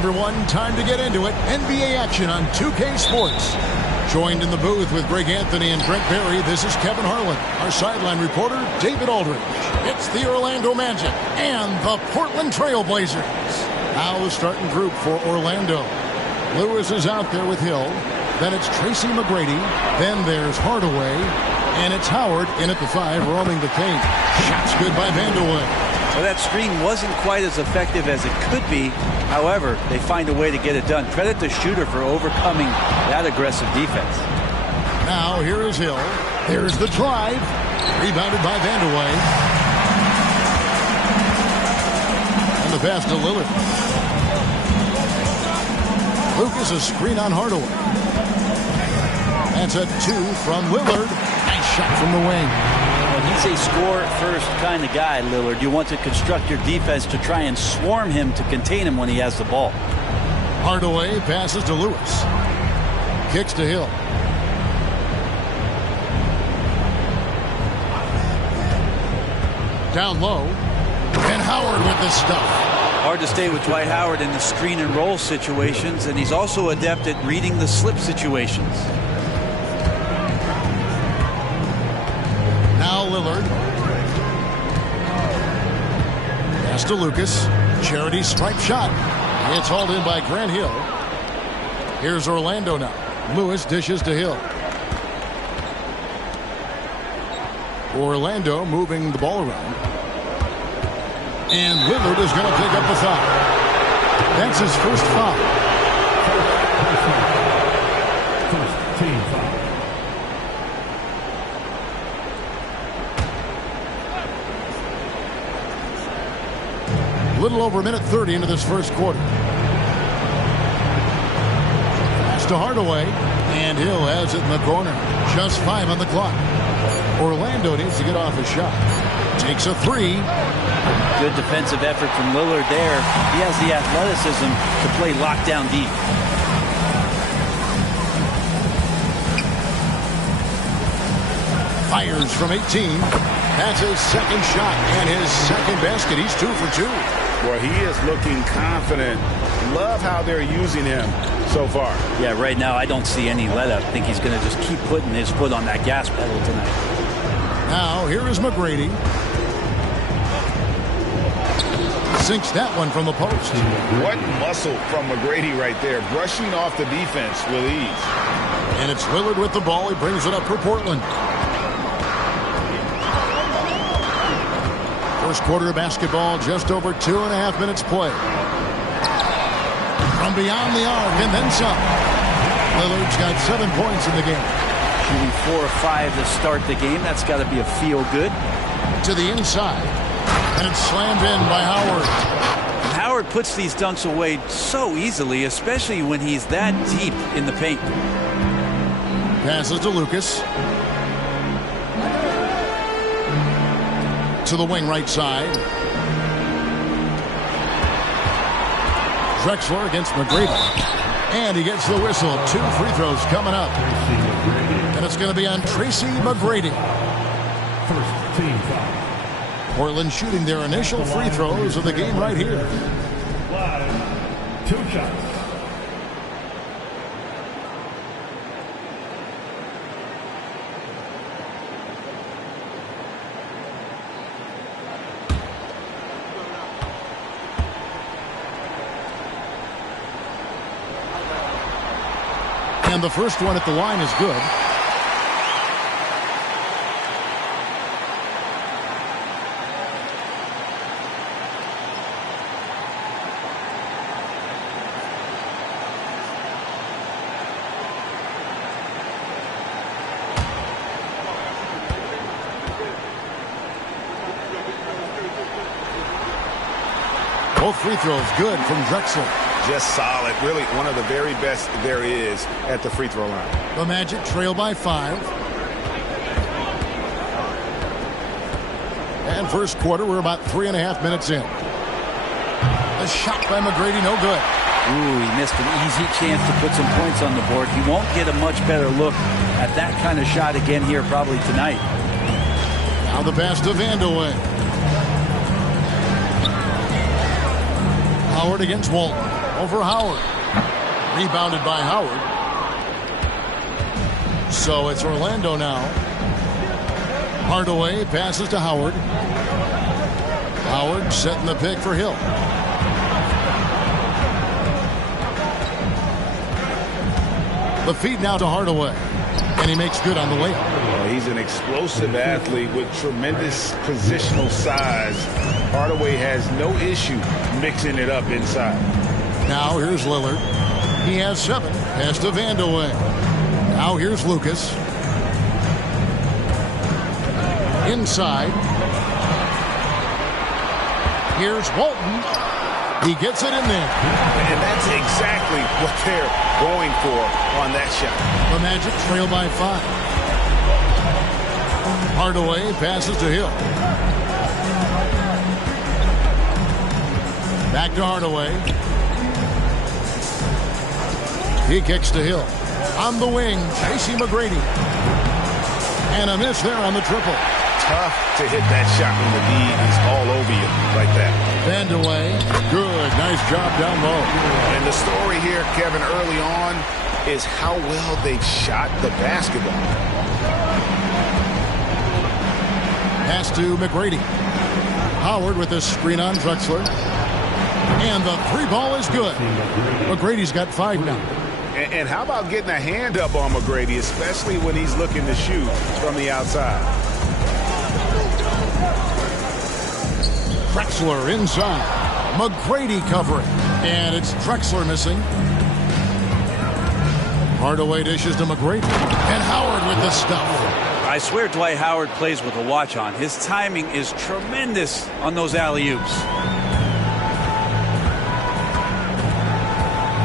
everyone, time to get into it. NBA action on 2K Sports. Joined in the booth with Greg Anthony and Brent Barry, this is Kevin Harlan. Our sideline reporter, David Aldridge. It's the Orlando Magic and the Portland Trail Blazers. Now the starting group for Orlando. Lewis is out there with Hill. Then it's Tracy McGrady. Then there's Hardaway. And it's Howard in at the 5, roaming the paint. Shots good by Vanderway. Well, that screen wasn't quite as effective as it could be. However, they find a way to get it done. Credit the shooter for overcoming that aggressive defense. Now here is Hill. There's the drive. Rebounded by Vanderway. And the pass to Lillard. Lucas a screen on Hardaway. That's a 2 from Lillard. Nice shot from the wing. He's a score-first kind of guy, Lillard. You want to construct your defense to try and swarm him to contain him when he has the ball. Hardaway passes to Lewis. Kicks to Hill. Down low. And Howard with the stuff. Hard to stay with Dwight Howard in the screen and roll situations, and he's also adept at reading the slip situations. Lillard. Pass to Lucas. Charity stripe shot. It's hauled in by Grant Hill. Here's Orlando now. Lewis dishes to Hill. Orlando moving the ball around. And Lillard is going to pick up the foul. That's his first foul. First team foul. Little over a minute 30 into this first quarter. Pass to Hardaway. And Hill has it in the corner. Just 5 on the clock. Orlando needs to get off a shot. Takes a 3. Good defensive effort from Lillard there. He has the athleticism to play lockdown deep. Fires from 18. That's his second shot and his second basket. He's 2 for 2. Boy, he is looking confident. Love how they're using him so far. Yeah, right now I don't see any let up. I think he's going to just keep putting his foot on that gas pedal tonight. Now here is McGrady. Sinks that one from the post. What muscle from McGrady right there, brushing off the defense with ease. And it's Lillard with the ball. He brings it up for Portland. First quarter of basketball, just over 2.5 minutes play. From beyond the arc and then some. Lillard's got 7 points in the game. Shooting 4 of 5 to start the game. That's got to be a feel good. To the inside. And it's slammed in by Howard. And Howard puts these dunks away so easily, especially when he's that deep in the paint. Passes to Lucas. To the wing right side. Drexler against McGrady. And he gets the whistle. 2 free throws coming up. And it's going to be on Tracy McGrady. First team foul. Portland shooting their initial free throws of the game right here. 2 shots. And the first one at the line is good. Both free throws good from Drexler. Just solid. Really one of the very best there is at the free throw line. The Magic trail by 5. And first quarter, we're about 3.5 minutes in. A shot by McGrady, no good. Ooh, he missed an easy chance to put some points on the board. He won't get a much better look at that kind of shot again here probably tonight. Now the pass to Vanderway. Howard against Walton. over Howard. Rebounded by Howard. So it's Orlando now. Hardaway passes to Howard. Howard setting the pick for Hill. The feed now to Hardaway. And he makes good on the layup. Well, he's an explosive athlete with tremendous positional size. Hardaway has no issue mixing it up inside. Now here's Lillard. He has 7. Pass to Vandeweghe. Now here's Lucas. Inside. Here's Walton. He gets it in there. And that's exactly what they're going for on that shot. The Magic trail by 5. Hardaway passes to Hill. Back to Hardaway. He kicks to Hill. On the wing, Tracy McGrady. And a miss there on the triple. Tough to hit that shot when the lead is all over you like that. Vandeweghe, good, nice job down low. And the story here, Kevin, early on is how well they've shot the basketball. Pass to McGrady. Howard with a screen on Drexler. And the 3 ball is good. McGrady's got 5 now. And how about getting a hand up on McGrady, especially when he's looking to shoot from the outside? Drexler inside. McGrady covering. And it's Drexler missing. Hardaway dishes to McGrady. And Howard with the stuff. I swear Dwight Howard plays with a watch on. His timing is tremendous on those alley-oops.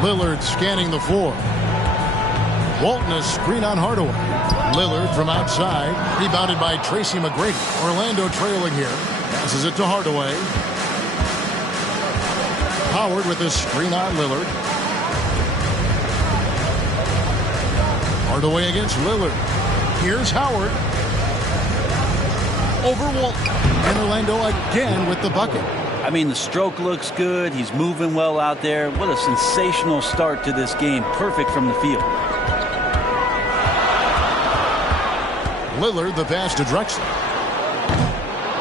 Lillard scanning the floor. Walton a screen on Hardaway. Lillard from outside. Rebounded by Tracy McGrady. Orlando trailing here. Passes it to Hardaway. Howard with a screen on Lillard. Hardaway against Lillard. Here's Howard. Over Walton. And Orlando again with the bucket. I mean, the stroke looks good. He's moving well out there. What a sensational start to this game. Perfect from the field. Lillard, the pass to Drexler.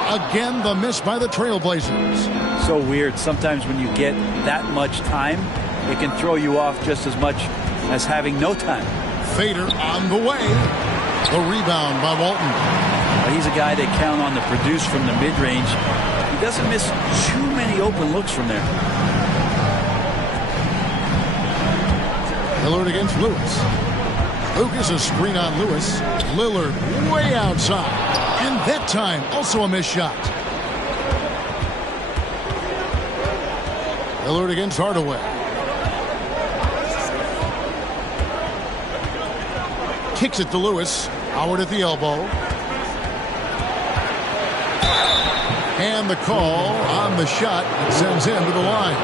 Again, the miss by the Trailblazers. So weird. Sometimes when you get that much time, it can throw you off just as much as having no time. Fader on the way. The rebound by Walton. He's a guy they count on to produce from the mid-range. He doesn't miss too many open looks from there. Lillard against Lewis. Lucas a screen on Lewis. Lillard way outside. And that time also a missed shot. Lillard against Hardaway. Kicks it to Lewis. Howard at the elbow. And the call on the shot sends him to the line.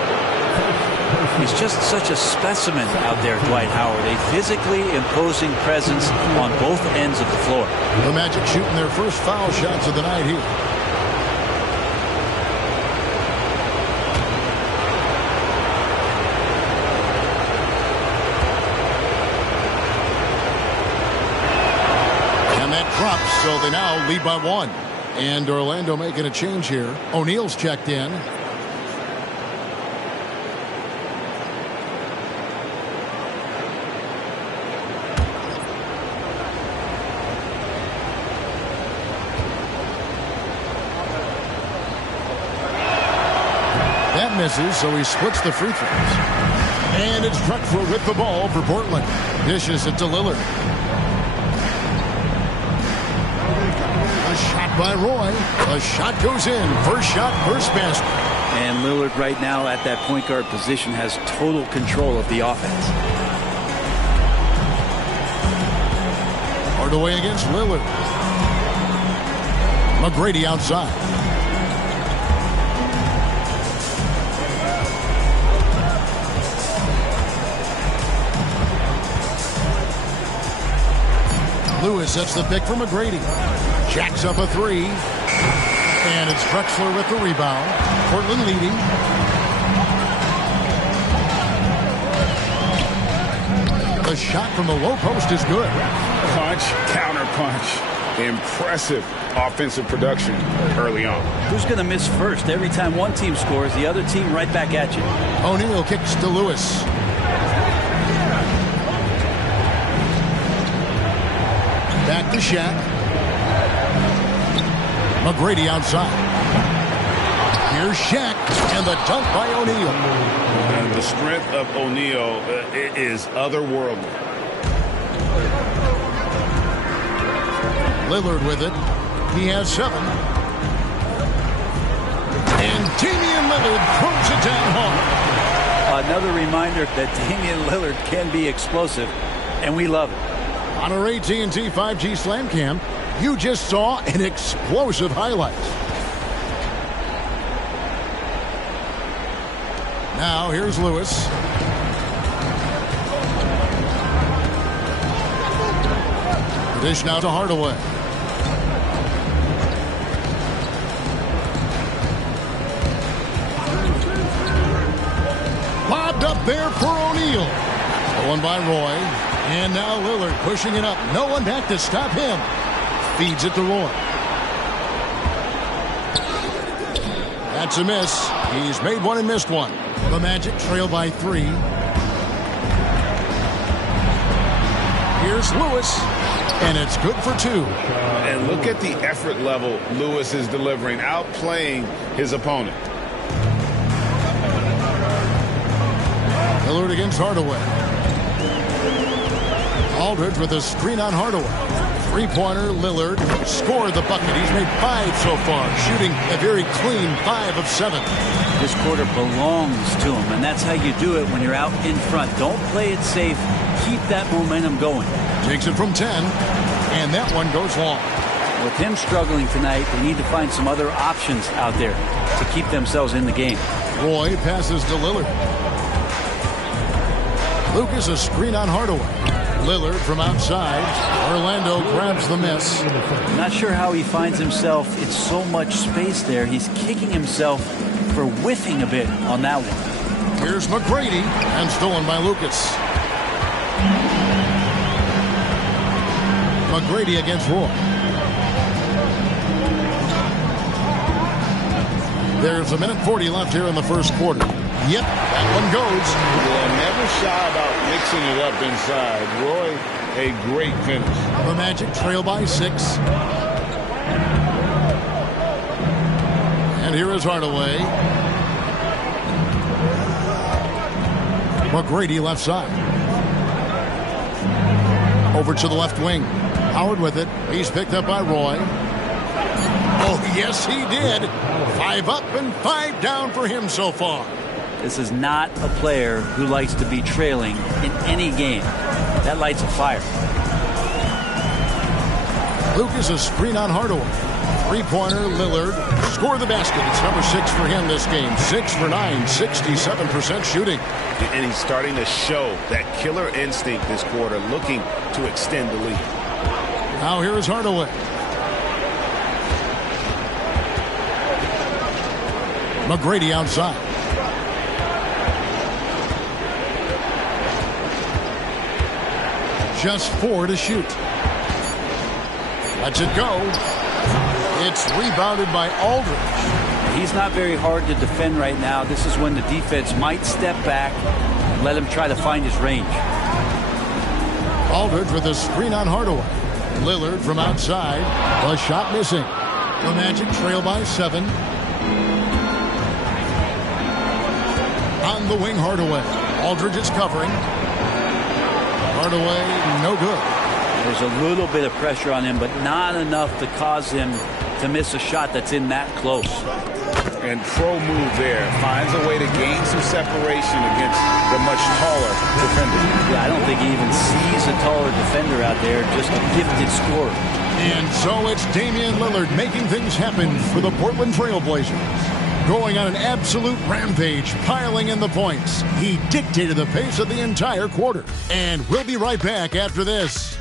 He's just such a specimen out there, Dwight Howard. A physically imposing presence on both ends of the floor. The Magic shooting their first foul shots of the night here. And that drops, so they now lead by 1. And Orlando making a change here. O'Neal's checked in. That misses, so he splits the free throws. And it's Drexler with the ball for Portland. Dishes it to Lillard. A shot by Roy. A shot goes in. First shot, first basket. And Lillard right now at that point guard position has total control of the offense. Hardaway against Lillard. McGrady outside. Lewis sets the pick for McGrady. Jacks up a 3. And it's Drexler with the rebound. Portland leading. shot from the low post is good. Punch, counter punch. Impressive offensive production early on. Who's going to miss first? Every time one team scores, the other team right back at you. O'Neal kicks to Lewis. Back to Shaq. McGrady outside. Here's Shaq, and the dunk by O'Neal. And the strength of O'Neal is otherworldly. Lillard with it. He has 7. And Damian Lillard throws it down hard. Another reminder that Damian Lillard can be explosive, and we love it. On our AT&T 5G Slam Cam, you just saw an explosive highlight. Now here's Lewis. The dish now to Hardaway. Lobbed up there for O'Neal. Stolen by Roy. And now Lillard pushing it up. No one back to stop him. Feeds it to Roy. That's a miss. He's made one and missed one. The Magic trail by 3. Here's Lewis. And it's good for 2. And look at the effort level Lewis is delivering, outplaying his opponent. Lillard against Hardaway. Aldridge with a screen on Hardaway. Three-pointer, Lillard scored the bucket. He's made 5 so far, shooting a very clean 5 of 7. This quarter belongs to him, and that's how you do it when you're out in front. Don't play it safe. Keep that momentum going. Takes it from 10, and that one goes long. With him struggling tonight, they need to find some other options out there to keep themselves in the game. Roy passes to Lillard. Lucas a screen on Hardaway. Lillard from outside. Orlando grabs the miss. Not sure how he finds himself in so much space there. He's kicking himself for whiffing a bit on that one. Here's McGrady, and stolen by Lucas. McGrady against Roy. There's 1:40 left here in the first quarter. Yep, that one goes. Yeah, never shy about mixing it up inside. Roy, a great finish. The Magic trail by 6. And here is Hardaway. McGrady left side. Over to the left wing. Howard with it. He's picked up by Roy. Oh, yes, he did. 5 up and 5 down for him so far. This is not a player who likes to be trailing in any game. That lights a fire. Lucas a screen on Hardaway. Three-pointer, Lillard. Score the basket. It's number 6 for him this game. 6 for 9, 67% shooting. And he's starting to show that killer instinct this quarter, looking to extend the lead. Now here is Hardaway. McGrady outside. Just 4 to shoot. Lets it go. It's rebounded by Aldridge. He's not very hard to defend right now. This is when the defense might step back and let him try to find his range. Aldridge with a screen on Hardaway. Lillard from outside. The shot missing. The Magic trail by 7. On the wing, Hardaway. Aldridge is covering. Hardaway, no good. There's a little bit of pressure on him, but not enough to cause him to miss a shot that's in that close. And pro move there. Finds a way to gain some separation against the much taller defender. Yeah, I don't think he even sees a taller defender out there, just a gifted scorer. And so it's Damian Lillard making things happen for the Portland Trail Blazers. Going on an absolute rampage, piling in the points. He dictated the pace of the entire quarter. And we'll be right back after this.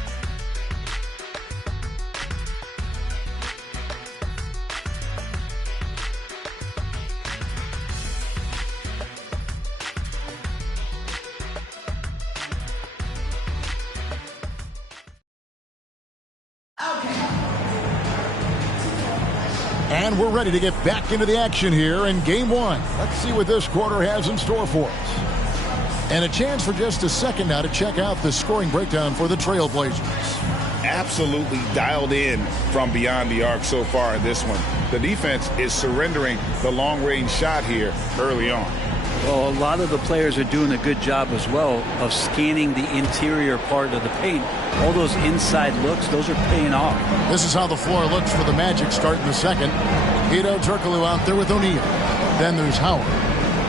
And we're ready to get back into the action here in Game 1. Let's see what this quarter has in store for us. And a chance for just a second now to check out the scoring breakdown for the Trailblazers. Absolutely dialed in from beyond the arc so far in this one. The defense is surrendering the long-range shot here early on. Well, a lot of the players are doing a good job as well of scanning the interior part of the paint. All those inside looks, those are paying off. This is how the floor looks for the Magic starting the second. Hedo Turkoglu out there with O'Neal. Then there's Howard.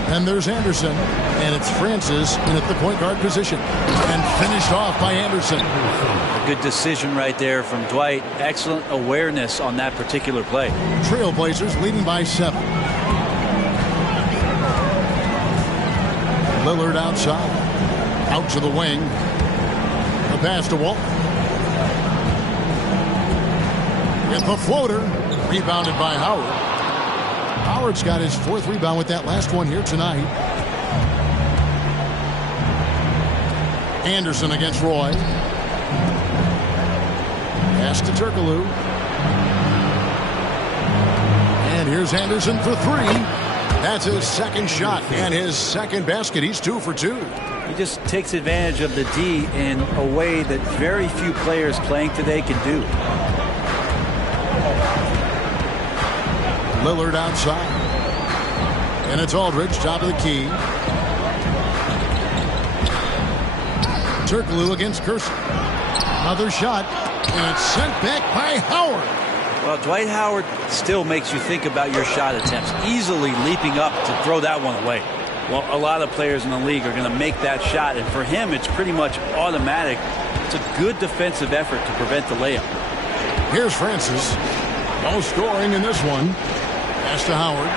Then there's Anderson. And it's Francis in at the point guard position. And finished off by Anderson. A good decision right there from Dwight. Excellent awareness on that particular play. Trailblazers leading by 7. Lillard outside. Out to the wing. The pass to Walton. With the floater. Rebounded by Howard. Howard's got his 4th rebound with that last one here tonight. Anderson against Roy. Pass to Turkoglu. And here's Anderson for 3. That's his second shot and his second basket. He's 2 for 2. He just takes advantage of the D in a way that very few players playing today can do. Lillard outside. And it's Aldridge, top of the key. Turkoglu against Kersey. Another shot. And it's sent back by Howard. Well, Dwight Howard still makes you think about your shot attempts, easily leaping up to throw that one away. Well, a lot of players in the league are going to make that shot, and for him, it's pretty much automatic. It's a good defensive effort to prevent the layup. Here's Francis. No scoring in this one. Pass to Howard.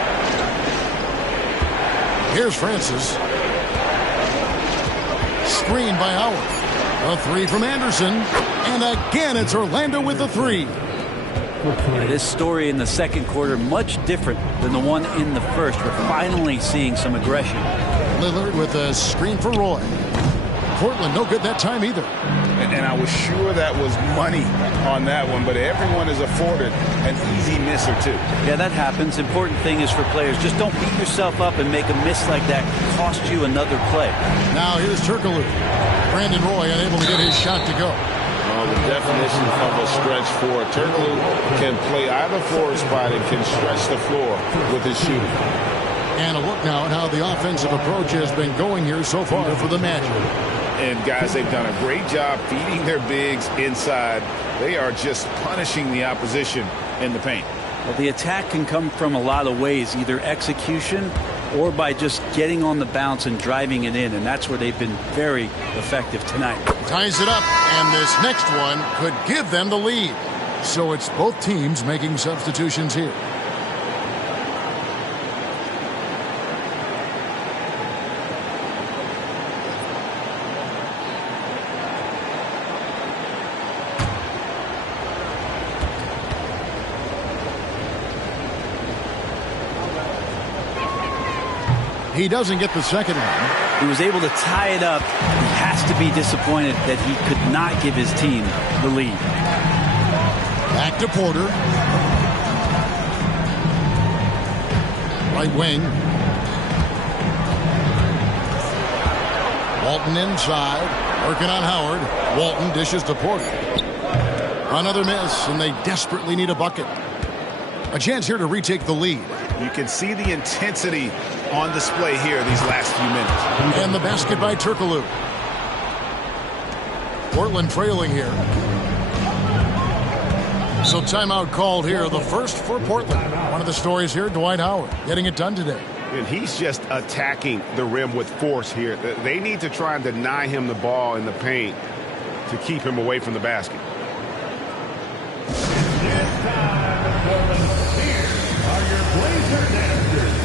Here's Francis. Screen by Howard. A 3 from Anderson. And again, it's Orlando with the 3. This story in the second quarter much different than the one in the first. We're finally seeing some aggression. Lillard with a screen for Roy. Portland no good that time either. And I was sure that was money on that one, but everyone is afforded an easy miss or 2. Yeah, that happens. Important thing is for players, just don't beat yourself up and make a miss like that cost you another play. Now here's Turkoglu. Brandon Roy unable to get his shot to go. The definition of a stretch forward. Turkoglu can play either floor spot and can stretch the floor with his shooting. And a look now at how the offensive approach has been going here so far for the Magic. And guys, they've done a great job feeding their bigs inside. They are just punishing the opposition in the paint. Well, the attack can come from a lot of ways, either execution or by just getting on the bounce and driving it in, and that's where they've been very effective tonight. Ties it up, and this next one could give them the lead. So it's both teams making substitutions here. He doesn't get the second one. He was able to tie it up. He has to be disappointed that he could not give his team the lead. Back to Porter. Right wing. Walton inside. Working on Howard. Walton dishes to Porter. Another miss, and they desperately need a bucket. A chance here to retake the lead. You can see the intensity on display here these last few minutes. And the basket by Turkoglu. Portland trailing here. So timeout called here. The first for Portland. One of the stories here, Dwight Howard getting it done today. And he's just attacking the rim with force here. They need to try and deny him the ball in the paint to keep him away from the basket. Here are your Blazer dancers.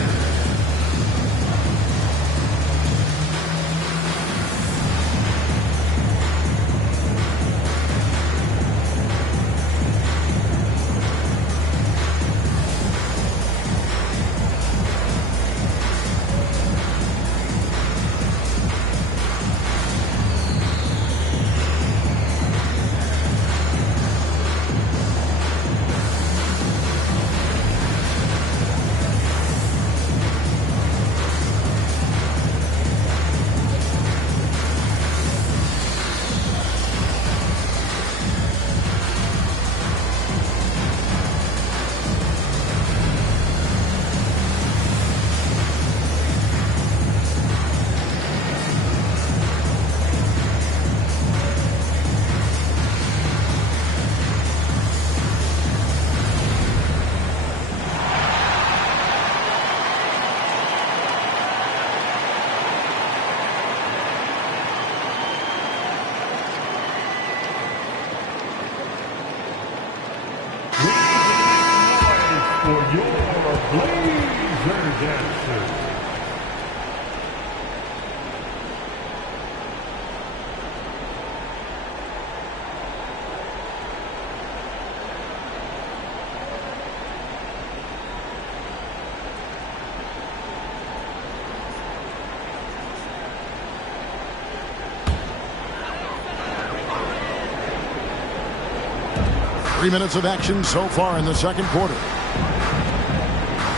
3 minutes of action so far in the second quarter.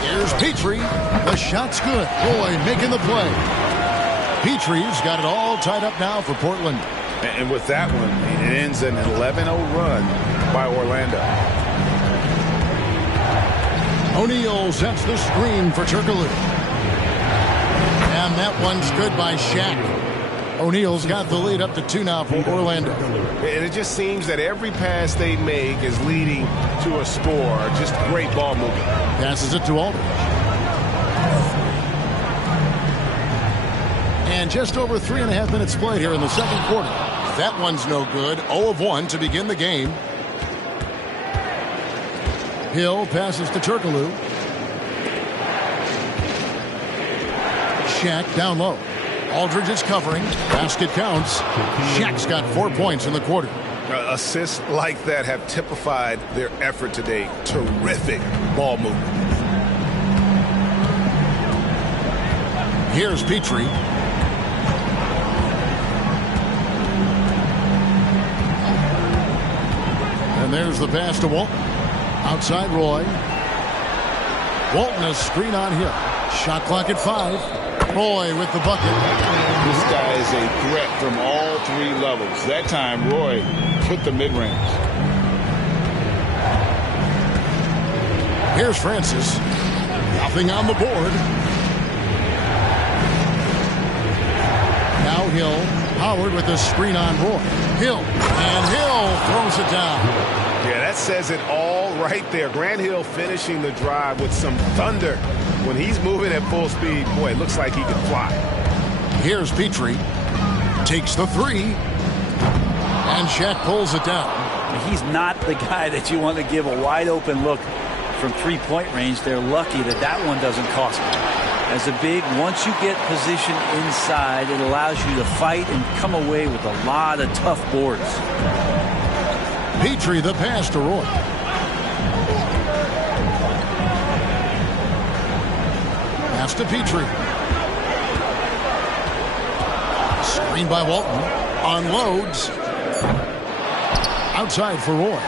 Here's Petrie. The shot's good. Roy making the play. Petrie's got it all tied up now for Portland. And with that one, it ends an 11-0 run by Orlando. O'Neal sets the screen for Turkoglu. And that one's good by Shaq. O'Neal's got the lead up to 2 now for Orlando. And it just seems that every pass they make is leading to a score. Just great ball movement. Passes it to Aldridge. And just over 3.5 minutes played here in the second quarter. That one's no good. 0 of 1 to begin the game. Hill passes to Turkoglu. Shaq down low. Aldridge is covering. Basket counts. Shaq's got 4 points in the quarter. Assists like that have typified their effort today. Terrific ball movement. Here's Petrie. And there's the pass to Walton. Outside Roy. Walton a screen on Hill. Shot clock at 5. Roy with the bucket. This guy is a threat from all 3 levels. That time, Roy put the mid-range. Here's Francis. Nothing on the board. Now Hill. Howard with the screen on Roy. Hill. And Hill throws it down. Yeah, that says it all right there. Grant Hill finishing the drive with some thunder. When he's moving at full speed, boy, it looks like he can fly. Here's Petrie. Takes the 3. And Shaq pulls it down. He's not the guy that you want to give a wide open look from 3-point range. They're lucky that that one doesn't cost them. As a big, once you get position inside, it allows you to fight and come away with a lot of tough boards. Petrie the pass to Roy. Pass to Petrie. Screen by Walton. Unloads. Outside for Roy.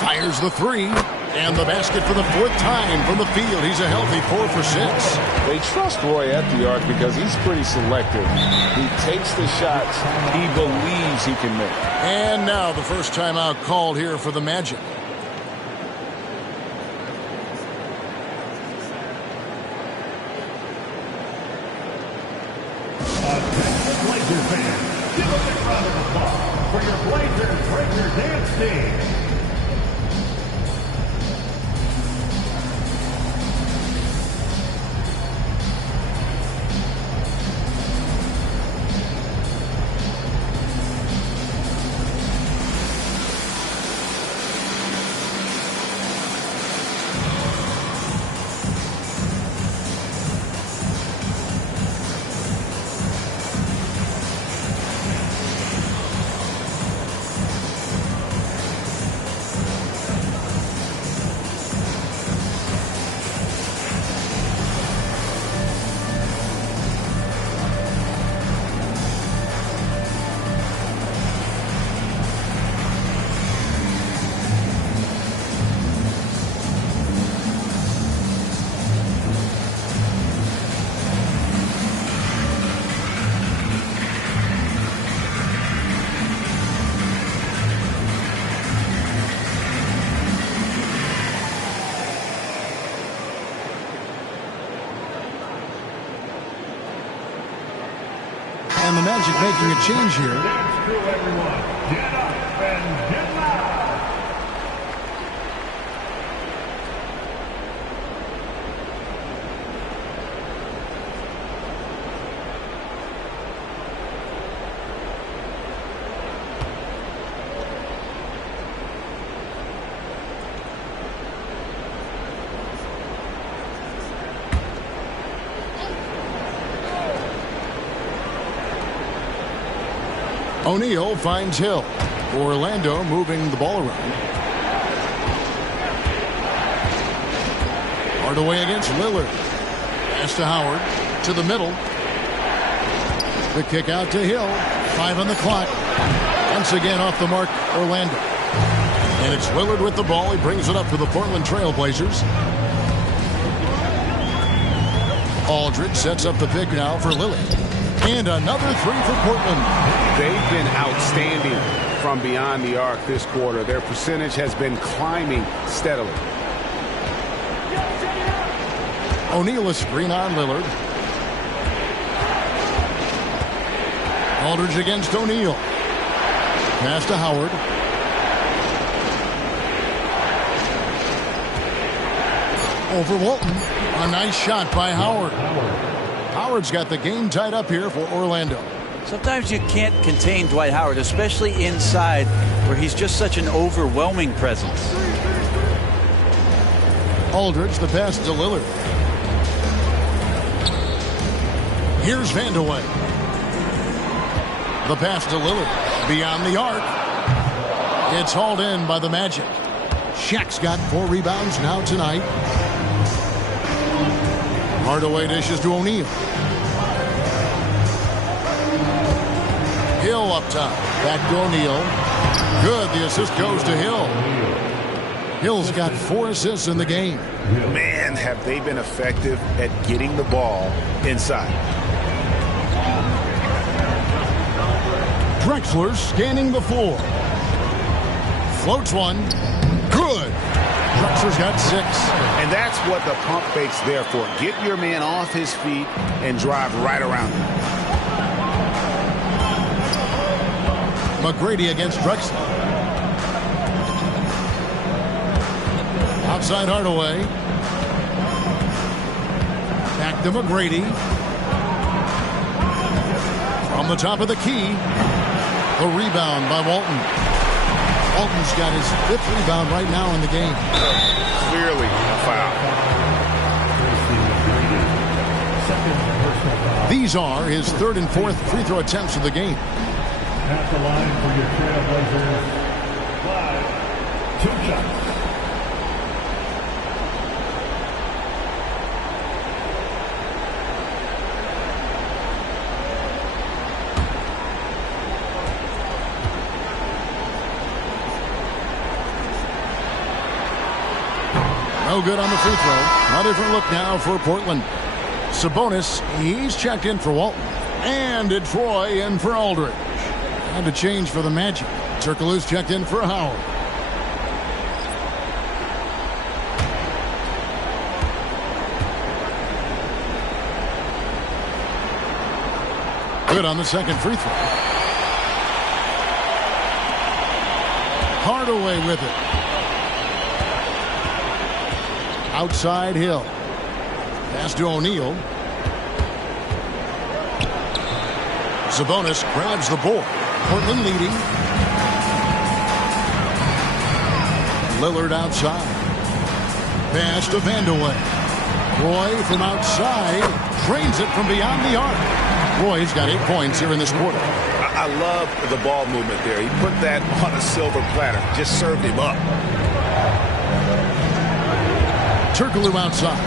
Fires the 3. And the basket for the 4th time from the field. He's a healthy 4 for 6. They trust Roy at the arc because he's pretty selective. He takes the shots he believes he can make. And now the first timeout called here for the Magic. Attention Blazers fans, give a big round of applause for your Blazers Breaker Dance Team. And the Magic making a change here. Dance crew, everyone. Get up and get loud. O'Neal finds Hill. Orlando moving the ball around. Hardaway against Lillard. Pass to Howard. To the middle. The kick out to Hill. 5 on the clock. Once again off the mark, Orlando. And it's Lillard with the ball. He brings it up for the Portland Trail Blazers. Aldridge sets up the pick now for Lillard. And another three for Portland. They've been outstanding from beyond the arc this quarter. Their percentage has been climbing steadily. O'Neal a screen on Lillard. Aldridge against O'Neal. Pass to Howard. Over Walton. A nice shot by Howard. Howard's got the game tied up here for Orlando. Sometimes you can't contain Dwight Howard, especially inside where he's just such an overwhelming presence. Aldridge, the pass to Lillard. Here's Vandeweghe. The pass to Lillard. Beyond the arc. It's hauled in by the Magic. Shaq's got 4 rebounds now tonight. Hardaway dishes to O'Neal. Hill up top. Back to O'Neal. Good. The assist goes to Hill. Hill's got 4 assists in the game. Man, have they been effective at getting the ball inside. Drexler scanning the floor. Floats one. Good. Drexler's got 6. And that's what the pump fake's there for. Get your man off his feet and drive right around him. McGrady against Drexler. Outside Hardaway. Back to McGrady. From the top of the key. A rebound by Walton. Walton's got his 5th rebound right now in the game. Clearly a foul. These are his 3rd and 4th free throw attempts of the game. At the line for your Trailblazers, 5, 2 shots. No good on the free throw. A different look now for Portland. Sabonis, he's checked in for Walton. And it's Troy in for Aldridge. Had to change for the Magic. Turkoglu's checked in for Howard. Good on the second free throw. Hardaway with it. Outside Hill. Pass to O'Neal. Sabonis grabs the board. Portland leading. Lillard outside. Pass to Vandeweghe. Roy from outside drains it from beyond the arc. Roy's got 8 points here in this quarter. I love the ball movement there. He put that on a silver platter. Just served him up. Turkoglu outside.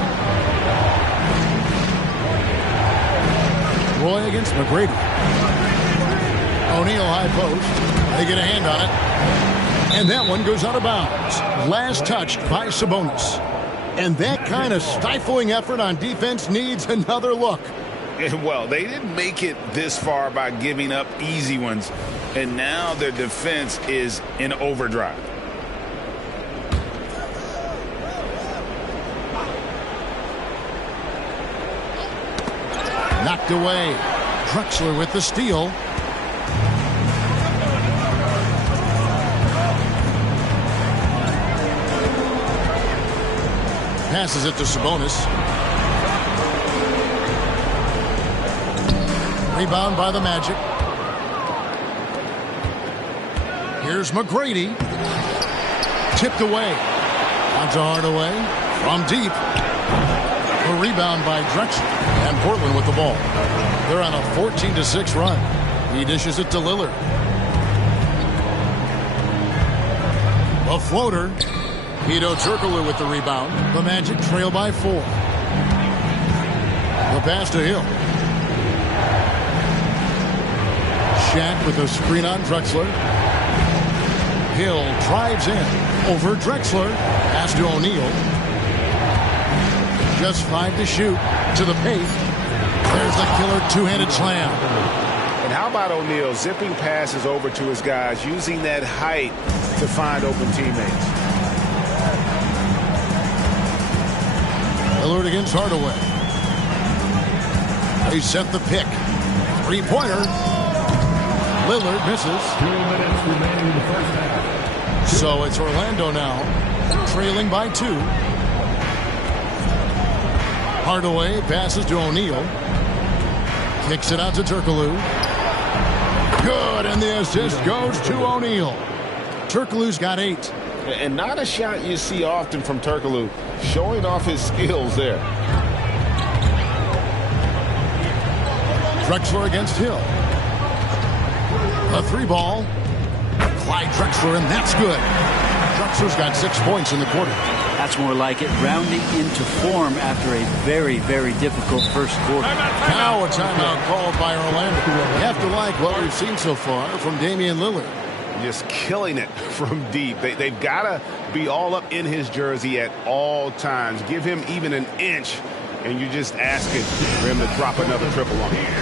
Roy against McGrady. O'Neal high post. They get a hand on it. And that one goes out of bounds. Last touched by Sabonis. And that kind of stifling effort on defense needs another look. Well, they didn't make it this far by giving up easy ones. And now their defense is in overdrive. Knocked away. Drexler with the steal. Passes it to Sabonis. Rebound by the Magic. Here's McGrady. Tipped away. On to Hardaway. From deep. A rebound by Drexler. And Portland with the ball. They're on a 14-6 run. He dishes it to Lillard. A floater. Hedo Turkoglu with the rebound. The Magic trail by 4. The pass to Hill. Shaq with a screen on Drexler. Hill drives in over Drexler. Pass to O'Neal. Just 5 to shoot. To the paint. There's the killer two-handed slam. And how about O'Neal zipping passes over to his guys, using that height to find open teammates. Lillard against Hardaway. They set the pick. Three-pointer. Lillard misses. 2 minutes remaining in the first half. So it's Orlando now, trailing by 2. Hardaway passes to O'Neal. Kicks it out to Turkoglu. Good, and the assist goes to O'Neal. Turkoglu's got 8. And not a shot you see often from Turkoglu, showing off his skills there. Drexler against Hill. A 3-ball. Clyde Drexler, and that's good. Drexler's got 6 points in the quarter. That's more like it, rounding into form after a very, very difficult first quarter. Now a timeout called by Orlando. You have to like what we've seen so far from Damian Lillard. Just killing it from deep. They've got to be all up in his jersey at all times. Give him even an inch, and you're just asking for him to drop another triple on him.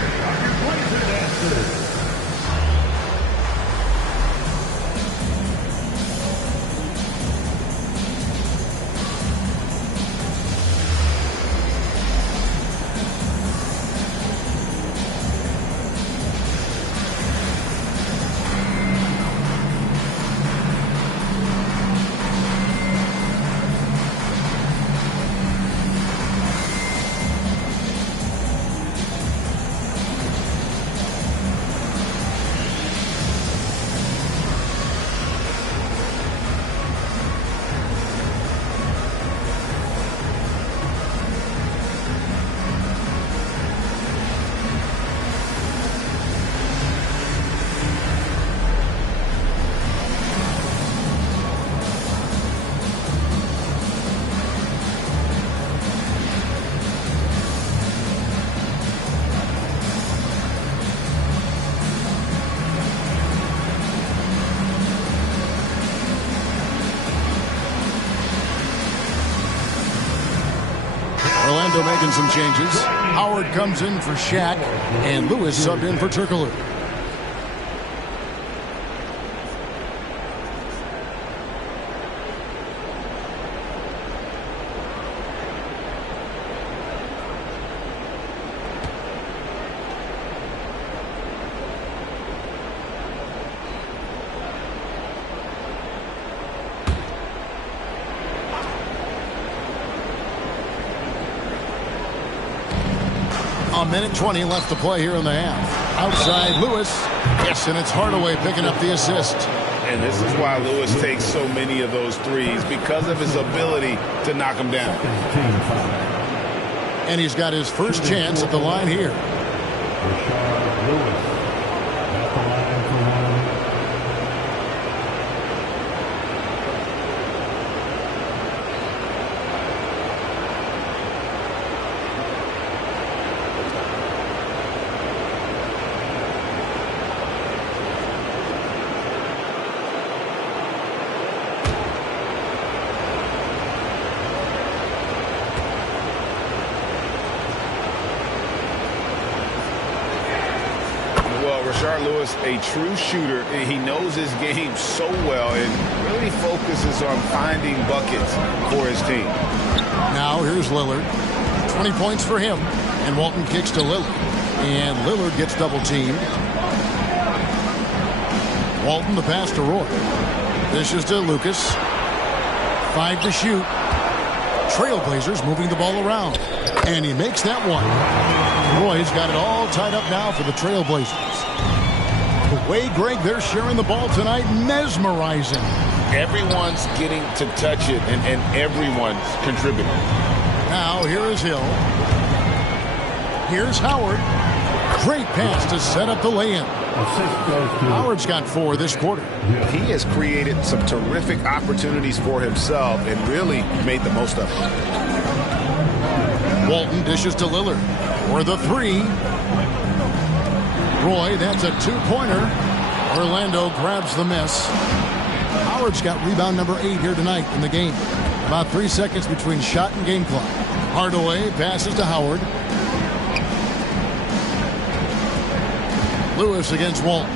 Orlando making some changes. Howard comes in for Shaq, and Lewis subbed in for Turkoglu. A minute 20 left to play here in the half. Outside Lewis. Yes, and it's Hardaway picking up the assist. And this is why Lewis takes so many of those threes, because of his ability to knock them down. And he's got his first chance at the line here. Lewis at the line for one. Lewis, a true shooter. He knows his game so well and really focuses on finding buckets for his team. Now here's Lillard. 20 points for him. And Walton kicks to Lillard. And Lillard gets double teamed. Walton the pass to Roy. This is to Lucas. 5 to shoot. Trailblazers moving the ball around. And he makes that one. Roy's got it all tied up now for the Trailblazers. The way, Greg, they're sharing the ball tonight, mesmerizing. Everyone's getting to touch it, and everyone's contributing. Now, here is Hill. Here's Howard. Great pass to set up the lay-in. Howard's got 4 this quarter. He has created some terrific opportunities for himself and really made the most of it. Walton dishes to Lillard for the 3. Roy, that's a 2-pointer. Orlando grabs the miss. Howard's got rebound number 8 here tonight in the game. About 3 seconds between shot and game clock. Hardaway passes to Howard. Lewis against Walton.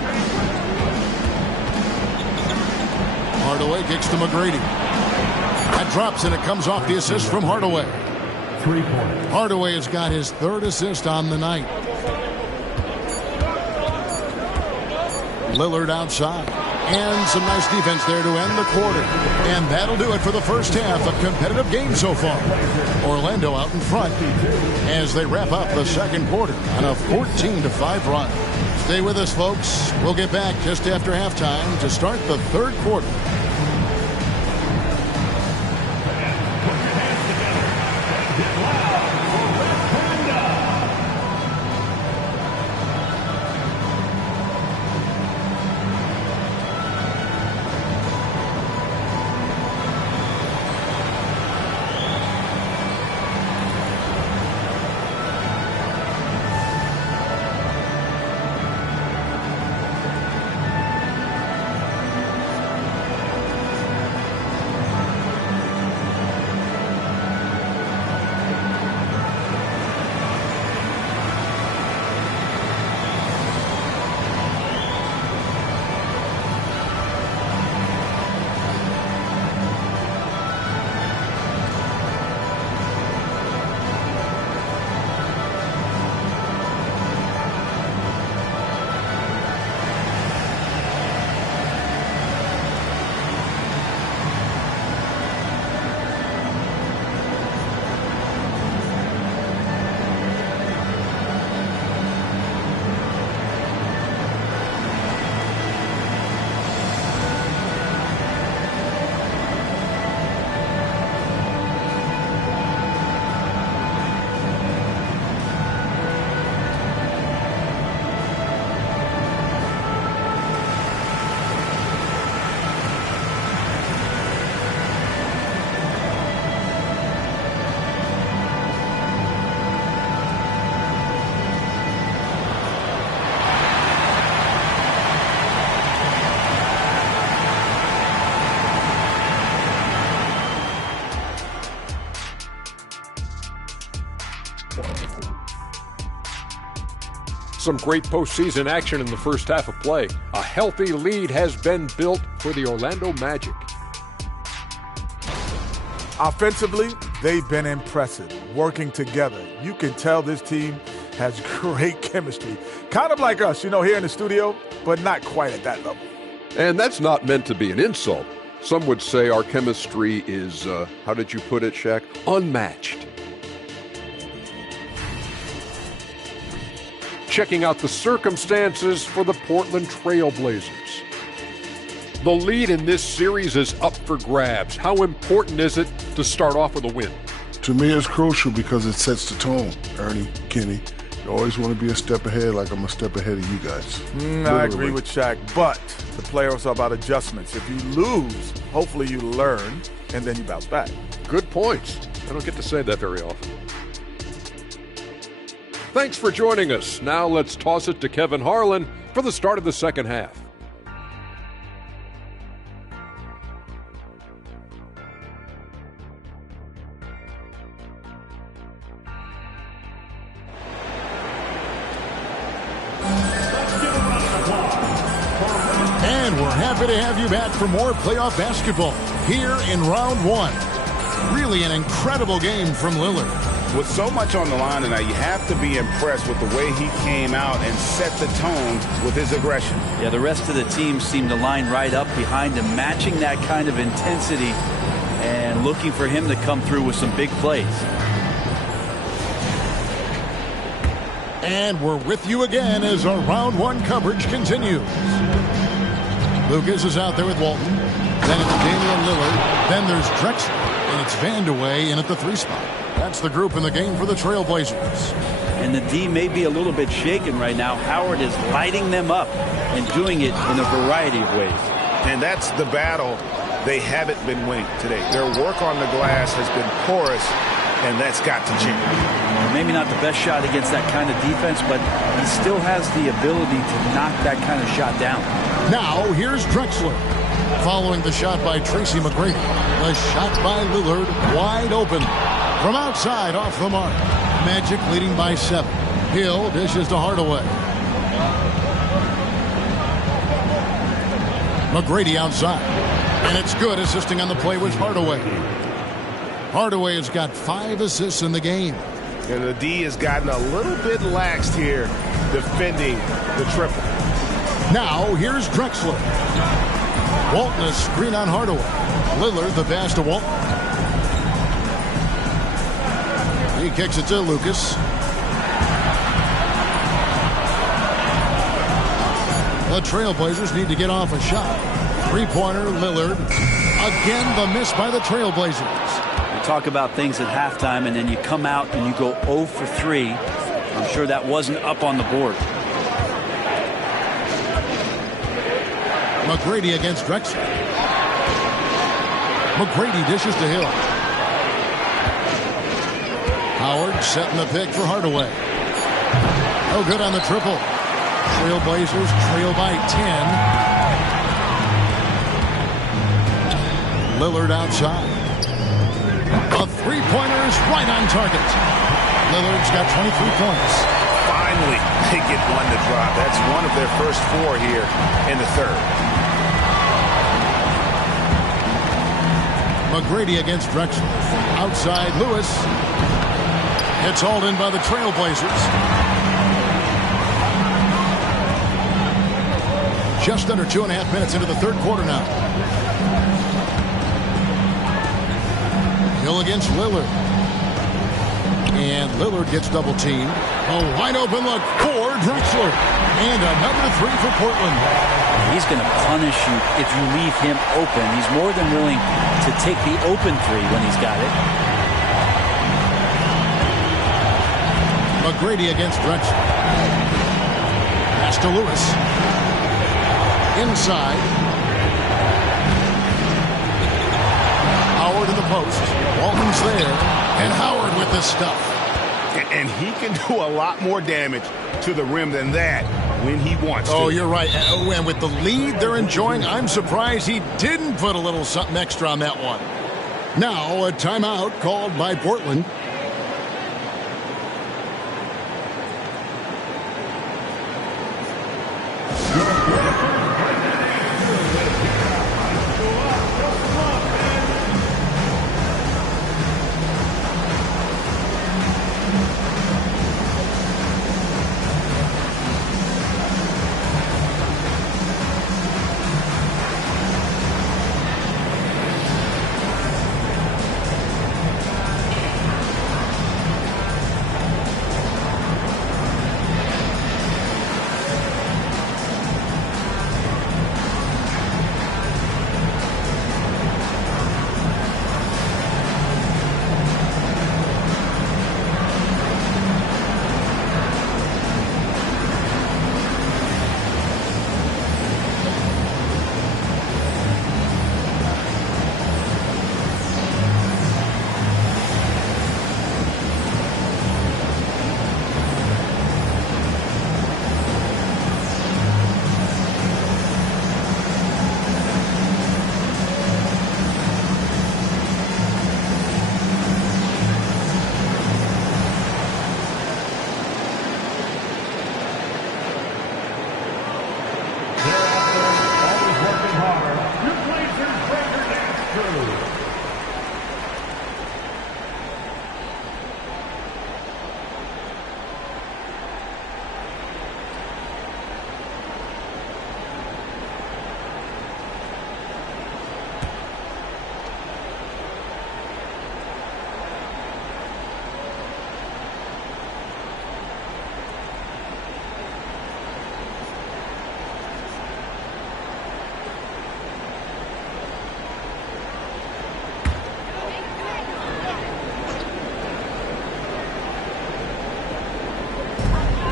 Hardaway kicks to McGrady. That drops, and it comes off the assist from Hardaway. 3 points. Hardaway has got his 3rd assist on the night. Lillard outside. And some nice defense there to end the quarter. And that'll do it for the first half. A competitive game so far. Orlando out in front as they wrap up the second quarter on a 14-5 run. Stay with us, folks. We'll get back just after halftime to start the third quarter. Some great postseason action in the first half of play. A healthy lead has been built for the Orlando Magic. Offensively, they've been impressive, working together. You can tell this team has great chemistry. Kind of like us, here in the studio, but not quite at that level. And that's not meant to be an insult. Some would say our chemistry is, how did you put it, Shaq? Unmatched. Checking out the circumstances for the Portland Trail Blazers. The lead in this series is up for grabs. How important is it to start off with a win? To me, it's crucial because it sets the tone. Ernie, Kenny, you always want to be a step ahead, like I'm a step ahead of you guys. I agree with Shaq, but the playoffs are about adjustments. If you lose, hopefully you learn, and then you bounce back. Good points. I don't get to say that very often. Thanks for joining us. Now let's toss it to Kevin Harlan for the start of the second half. And we're happy to have you back for more playoff basketball here in round one. Really an incredible game from Lillard. With so much on the line tonight, you have to be impressed with the way he came out and set the tone with his aggression. Yeah, the rest of the team seemed to line right up behind him, matching that kind of intensity and looking for him to come through with some big plays. And we're with you again as our round one coverage continues. Lucas is out there with Walton. Then it's Damian Lillard. Then there's Drexler. And it's Vandeweghe in at the 3 spot. That's the group in the game for the Trailblazers. And the D may be a little bit shaken right now. Howard is lighting them up and doing it in a variety of ways. And that's the battle they haven't been winning today. Their work on the glass has been porous, and that's got to change. Well, maybe not the best shot against that kind of defense, but he still has the ability to knock that kind of shot down. Now, here's Drexler. Following the shot by Tracy McGrady. The shot by Lillard, wide open. From outside, off the mark. Magic leading by 7. Hill dishes to Hardaway. McGrady outside. And it's good. Assisting on the play was Hardaway. Hardaway has got 5 assists in the game. And the D has gotten a little bit laxed here defending the triple. Now, here's Drexler. Walton a screen on Hardaway. Lillard the pass to Walton. He kicks it to Lucas. The Trailblazers need to get off a shot. Three-pointer, Lillard. Again, the miss by the Trailblazers. You talk about things at halftime, and then you come out and you go 0 for 3. I'm sure that wasn't up on the board. McGrady against Drexler. McGrady dishes to Hill. Howard setting the pick for Hardaway. No good on the triple. Trailblazers trail by 10. Lillard outside. A three-pointer is right on target. Lillard's got 23 points. Finally, they get one to drop. That's one of their first 4 here in the third. McGrady against Drexler. Outside, Lewis. It's hauled in by the Trailblazers. Just under 2.5 minutes into the third quarter now. Hill against Lillard. And Lillard gets double teamed. A wide open look for Drexler. And another 3 for Portland. He's going to punish you if you leave him open. He's more than willing to take the open 3 when he's got it. McGrady against Drexler. Pass to Lewis. Inside. Howard in the post. Walton's there. And Howard with the stuff. And he can do a lot more damage to the rim than that when he wants to. Oh, you're right. And with the lead they're enjoying, I'm surprised he didn't put a little something extra on that one. Now, a timeout called by Portland.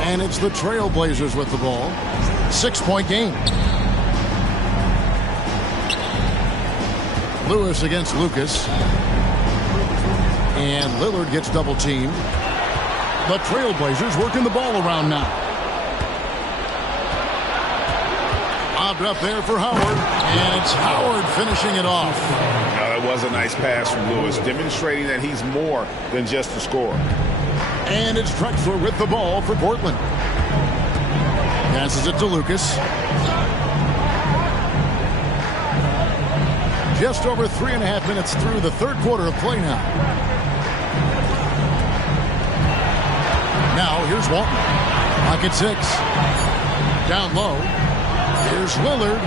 And it's the Trailblazers with the ball. 6-point game. Lewis against Lucas. And Lillard gets double teamed. The Trailblazers working the ball around now. Lobbed up there for Howard. And it's Howard finishing it off. That was a nice pass from Lewis, demonstrating that he's more than just a scorer. And it's Drexler with the ball for Portland. Passes it to Lucas. Just over 3.5 minutes through the third quarter of play now. Now here's Walton. Pocket 6. Down low. Here's Lillard.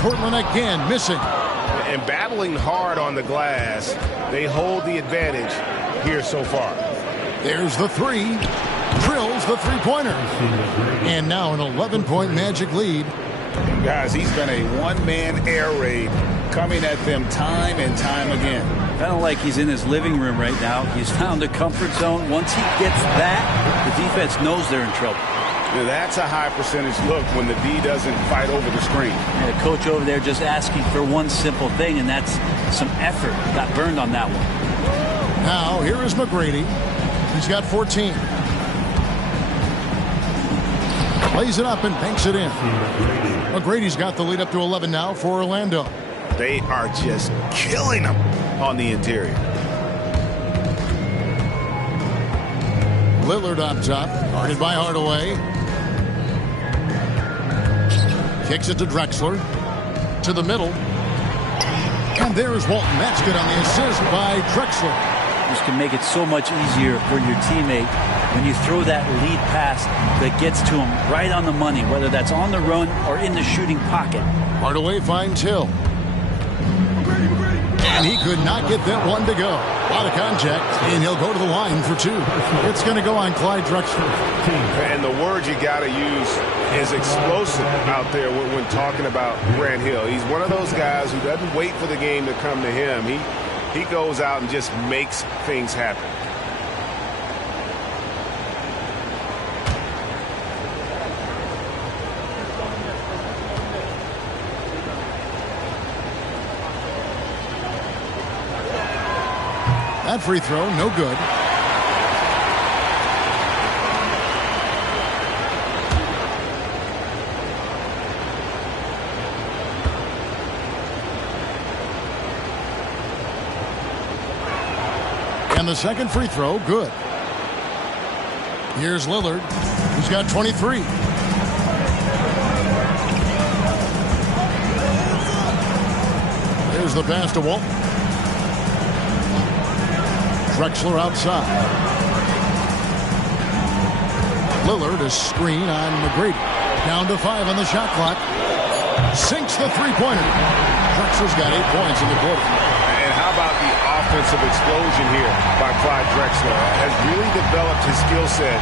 Portland again missing. And battling hard on the glass, they hold the advantage here so far. There's the three. Drills the three-pointer. And now an 11-point Magic lead. Guys, he's been a one-man air raid coming at them time and time again. Kind of like he's in his living room right now. He's found a comfort zone. Once he gets that, the defense knows they're in trouble. Now, that's a high percentage look when the D doesn't fight over the screen. And the coach over there just asking for one simple thing, and that's some effort. Got burned on that one. Now here is McGrady. He's got 14. Plays it up and banks it in. McGrady's got the lead up to 11 now for Orlando. They are just killing them on the interior. Lillard on top, guarded by Hardaway. Kicks it to Drexler. To the middle. And there's Walton. That's good on the assist by Drexler. This can make it so much easier for your teammate when you throw that lead pass that gets to him right on the money, whether that's on the run or in the shooting pocket. Hardaway finds Hill. And he could not get that one to go. A lot of contact, and he'll go to the line for 2. It's going to go on Clyde Drexler. And the word you got to use is explosive out there when talking about Grant Hill. He's one of those guys who doesn't wait for the game to come to him. He goes out and just makes things happen. That free throw, no good. And the second free throw, good. Here's Lillard, who's got 23. There's the pass to Walton. Drexler outside. Lillard a screen on McGrady. Down to 5 on the shot clock. Sinks the three-pointer. Drexler's got 8 points in the quarter. And how about the offensive explosion here by Clyde Drexler? Has really developed his skill set.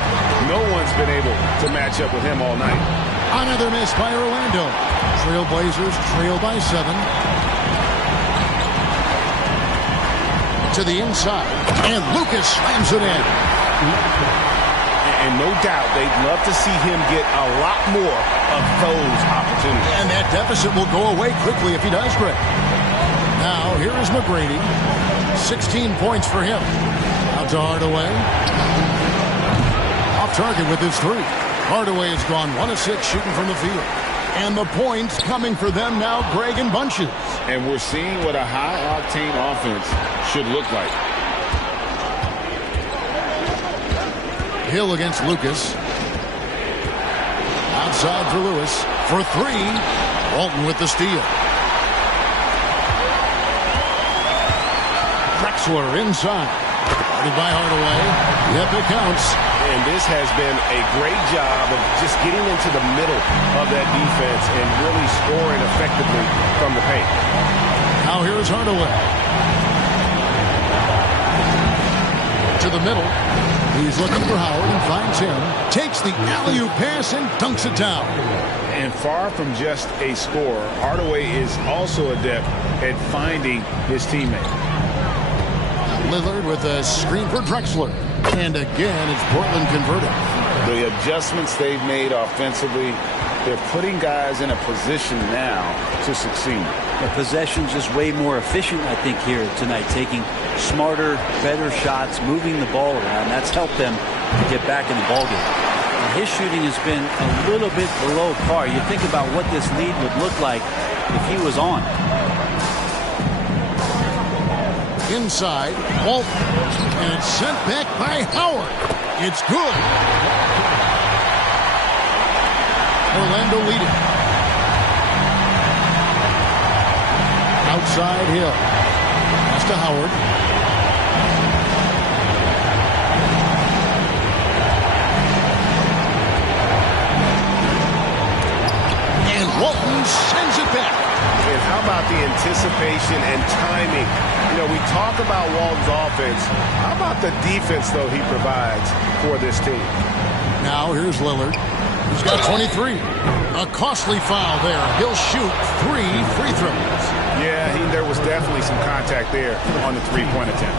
No one's been able to match up with him all night. Another miss by Orlando. Trailblazers trail by 7. To the inside, and Lucas slams it in. And no doubt they'd love to see him get a lot more of those opportunities. And that deficit will go away quickly if he does, Greg. Now, here is McGrady. 16 points for him. Out to Hardaway. Off target with his 3. Hardaway has gone 1 of 6 shooting from the field. And the points coming for them now, Greg, in bunches. And we're seeing what a high-octane offense should look like. Hill against Lucas. Outside for Lewis. For 3. Walton with the steal. Drexler inside. Guarded by Hardaway. Yep, it counts. And this has been a great job of just getting into the middle of that defense and really scoring effectively from the paint. Now here's Hardaway. To the middle. He's looking for Howard and finds him. Takes the alley-oop pass and dunks it down. And far from just a scorer, Hardaway is also adept at finding his teammate. Lillard with a screen for Drexler. And again, it's Portland converted. The adjustments they've made offensively, they're putting guys in a position now to succeed. The possession's just way more efficient, I think, here tonight. Taking smarter, better shots, moving the ball around. That's helped them to get back in the ballgame. his shooting has been a little bit below par. You think about what this lead would look like if he was on. Inside, Walton, and it's sent back by Howard. It's good. Orlando leading. Outside Hill. Pass to Howard. And Walton sends it back. And how about the anticipation and timing? You know, we talk about Walton's offense. How about the defense, though, he provides for this team? Now here's Lillard. He's got 23. A costly foul there. He'll shoot 3 free throws. Yeah, there was definitely some contact there on the three-point attempt.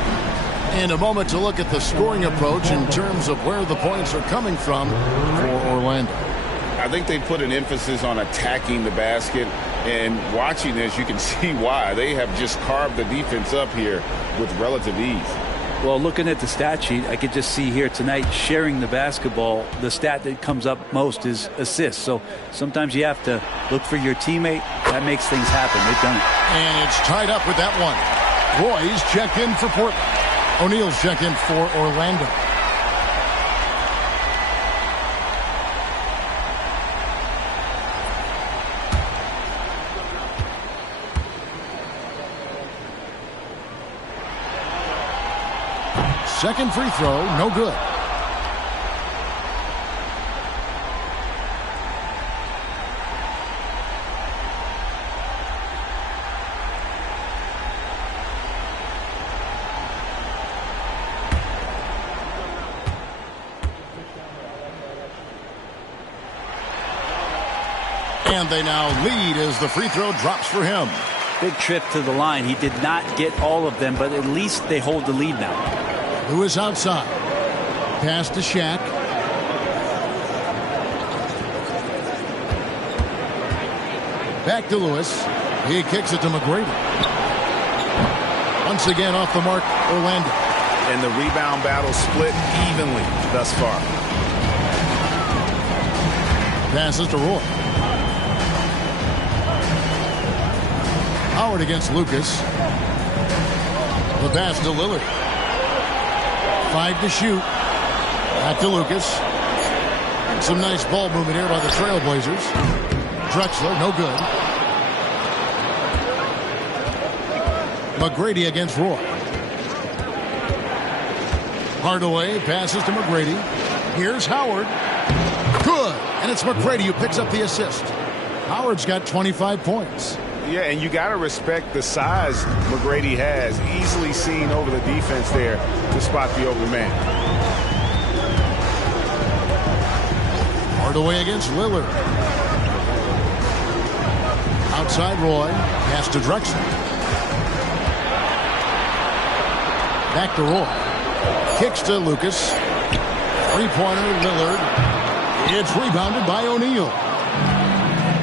And a moment to look at the scoring approach in terms of where the points are coming from for Orlando. I think they put an emphasis on attacking the basket, and watching this, you can see why. They have just carved the defense up here with relative ease. Well, looking at the stat sheet, I could just see here tonight sharing the basketball. The stat that comes up most is assists. So sometimes you have to look for your teammate. That makes things happen. They've done it. And it's tied up with that one. Roy's checked in for Portland. O'Neal's checked in for Orlando. Second free throw, no good. And they now lead as the free throw drops for him. Big trip to the line. He did not get all of them, but at least they hold the lead now. Lewis outside. Pass to Shaq. Back to Lewis. He kicks it to McGrady. Once again off the mark, Orlando. And the rebound battle split evenly thus far. Passes to Roy. Howard against Lucas. The pass to Lillard. 5 to shoot. Back to Lucas. Some nice ball movement here by the Trailblazers. Drexler, no good. McGrady against Roy. Hardaway passes to McGrady. Here's Howard. Good. And it's McGrady who picks up the assist. Howard's got 25 points. Yeah, and you got to respect the size McGrady has. Easily seen over the defense there to spot the open man. Hardaway against Lillard. Outside Roy. Pass to Drexler. Back to Roy. Kicks to Lucas. Three-pointer, Lillard. It's rebounded by O'Neal.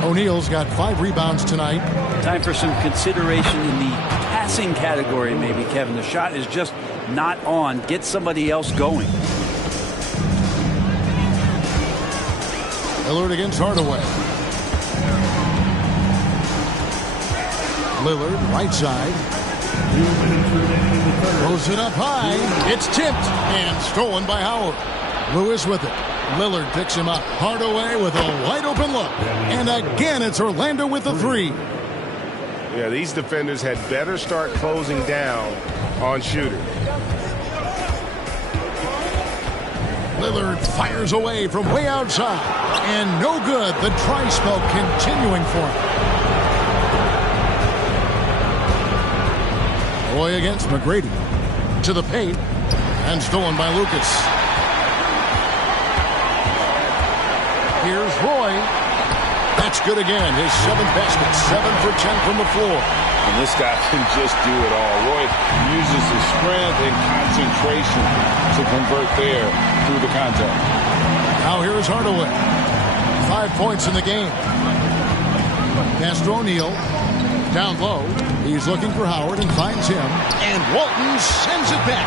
O'Neal's got 5 rebounds tonight. Time for some consideration in the passing category, maybe, Kevin. The shot is just not on. Get somebody else going. Lillard against Hardaway. Lillard, right side. Throws it up high. It's tipped and stolen by Howard. Lewis with it. Lillard picks him up. Hardaway with a wide open look. And again, it's Orlando with the 3. Yeah, these defenders had better start closing down on shooters. Lillard fires away from way outside. And no good. The try spell continuing for him. Roy against McGrady. To the paint. And stolen by Lucas. Here's Roy. That's good again. His 7th basket. 7 for 10 from the floor. And this guy can just do it all. Roy uses his strength and concentration to convert there through the contact. Now here's Hardaway. 5 points in the game. Pass to O'Neal. Down low. He's looking for Howard and finds him. And Walton sends it back.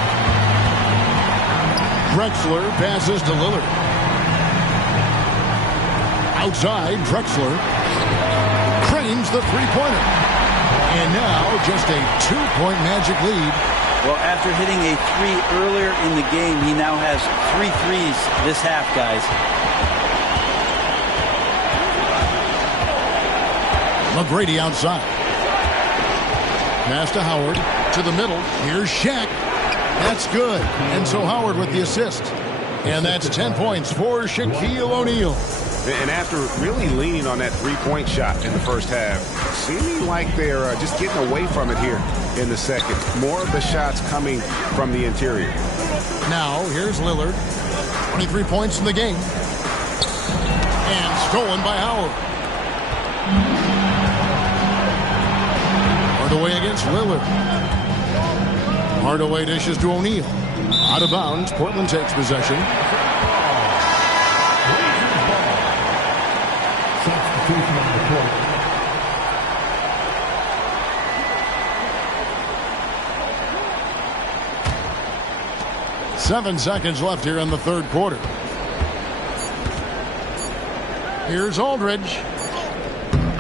Drexler passes to Lillard. Outside, Drexler cranes the three-pointer. And now just a 2-point Magic lead. Well, after hitting a 3 earlier in the game, he now has 3 threes this half, guys. McGrady outside. Pass to Howard. To the middle. Here's Shaq. That's good. And so Howard with the assist. And that's 10 points for Shaquille O'Neal. And after really leaning on that three-point shot in the first half, seeming like they're just getting away from it here in the second. More of the shots coming from the interior. Now, here's Lillard. 23 points in the game. And stolen by Howard. Hardaway against Lillard. Hardaway dishes to O'Neal. Out of bounds, Portland takes possession. Substitution on the court. Seven seconds left here in the third quarter. Here's Aldridge.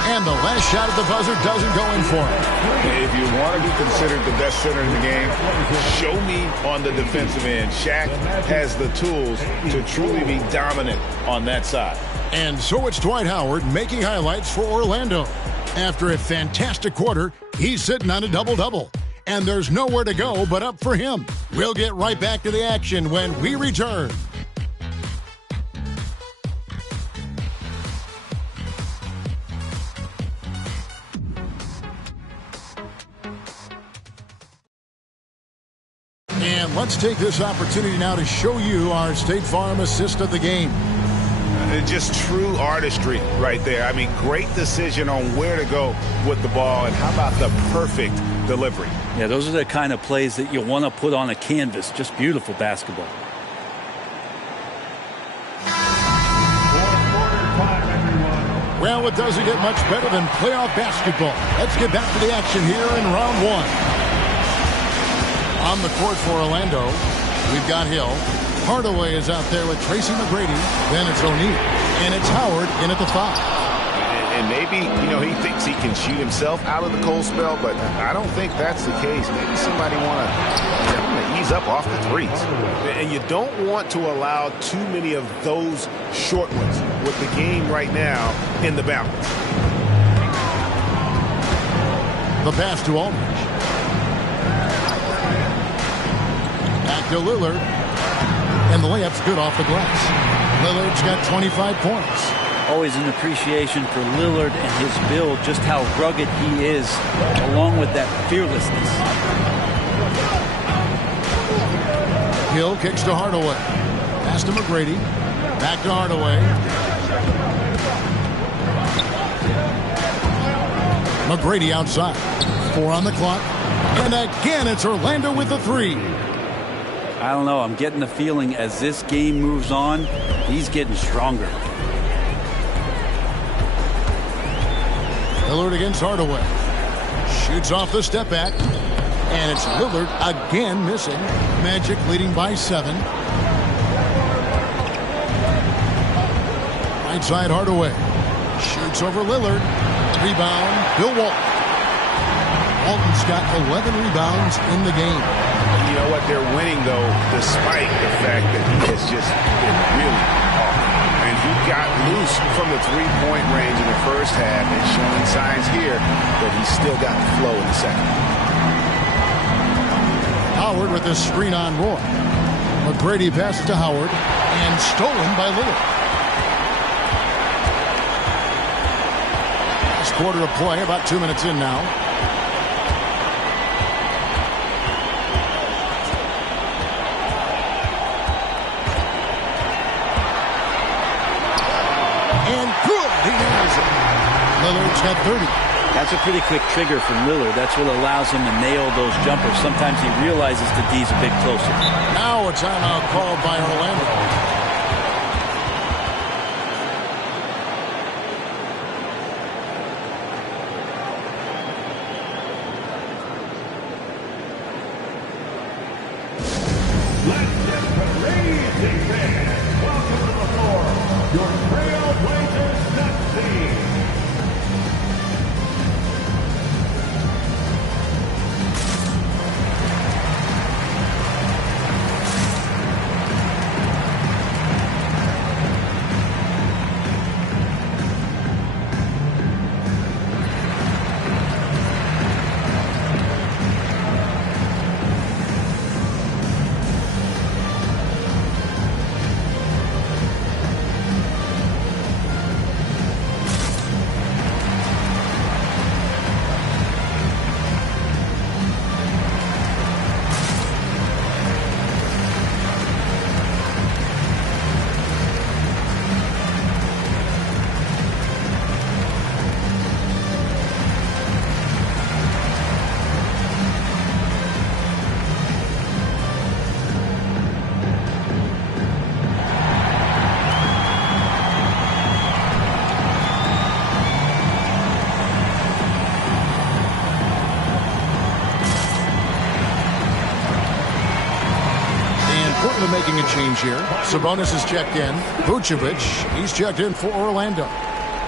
And the last shot at the buzzer doesn't go in for him. If you want to be considered the best center in the game, show me on the defensive end. Shaq has the tools to truly be dominant on that side. And so it's Dwight Howard making highlights for Orlando. After a fantastic quarter, he's sitting on a double-double. And there's nowhere to go but up for him. We'll get right back to the action when we return. And let's take this opportunity now to show you our State Farm assist of the game. Just true artistry right there. I mean, great decision on where to go with the ball, and how about the perfect delivery? Yeah, those are the kind of plays that you want to put on a canvas. Just beautiful basketball. Well, it doesn't get much better than playoff basketball. Let's get back to the action here in round one. On the court for Orlando, we've got Hill. Hardaway is out there with Tracy McGrady. Then it's O'Neal. And it's Howard in at the 5. And maybe, he thinks he can shoot himself out of the cold spell, but I don't think that's the case. Maybe somebody want to tell him to ease up off the threes. And you don't want to allow too many of those short ones with the game right now in the balance. The pass to Aldridge. Back to Lillard. And the layup's good off the glass. Lillard's got 25 points. Always an appreciation for Lillard and his build, just how rugged he is, along with that fearlessness. Hill kicks to Hardaway. Pass to McGrady. Back to Hardaway. McGrady outside. 4 on the clock. And again, it's Orlando with the 3. I don't know. I'm getting the feeling as this game moves on, he's getting stronger. Lillard against Hardaway. Shoots off the step back. And it's Lillard again missing. Magic leading by 7. Right side Hardaway. Shoots over Lillard. Rebound, Bill Walton. Walton's got 11 rebounds in the game. You know what? They're winning, though, despite the fact that he has just been really off. And he got loose from the three-point range in the first half and showing signs here that he's still got the flow in the second. Howard with the screen on Roy. McGrady passes to Howard and stolen by Lillard. Last quarter of play, about 2 minutes in now. And good, he has it. Lillard's got 30. That's a pretty quick trigger from Lillard. That's what allows him to nail those jumpers. Sometimes he realizes the D's a bit closer. Now a timeout called by Orlando. Let's get crazy, fans. Welcome to the floor. Your Trailblazers making a change here. Sabonis is checked in. Vucevic, he's checked in for Orlando.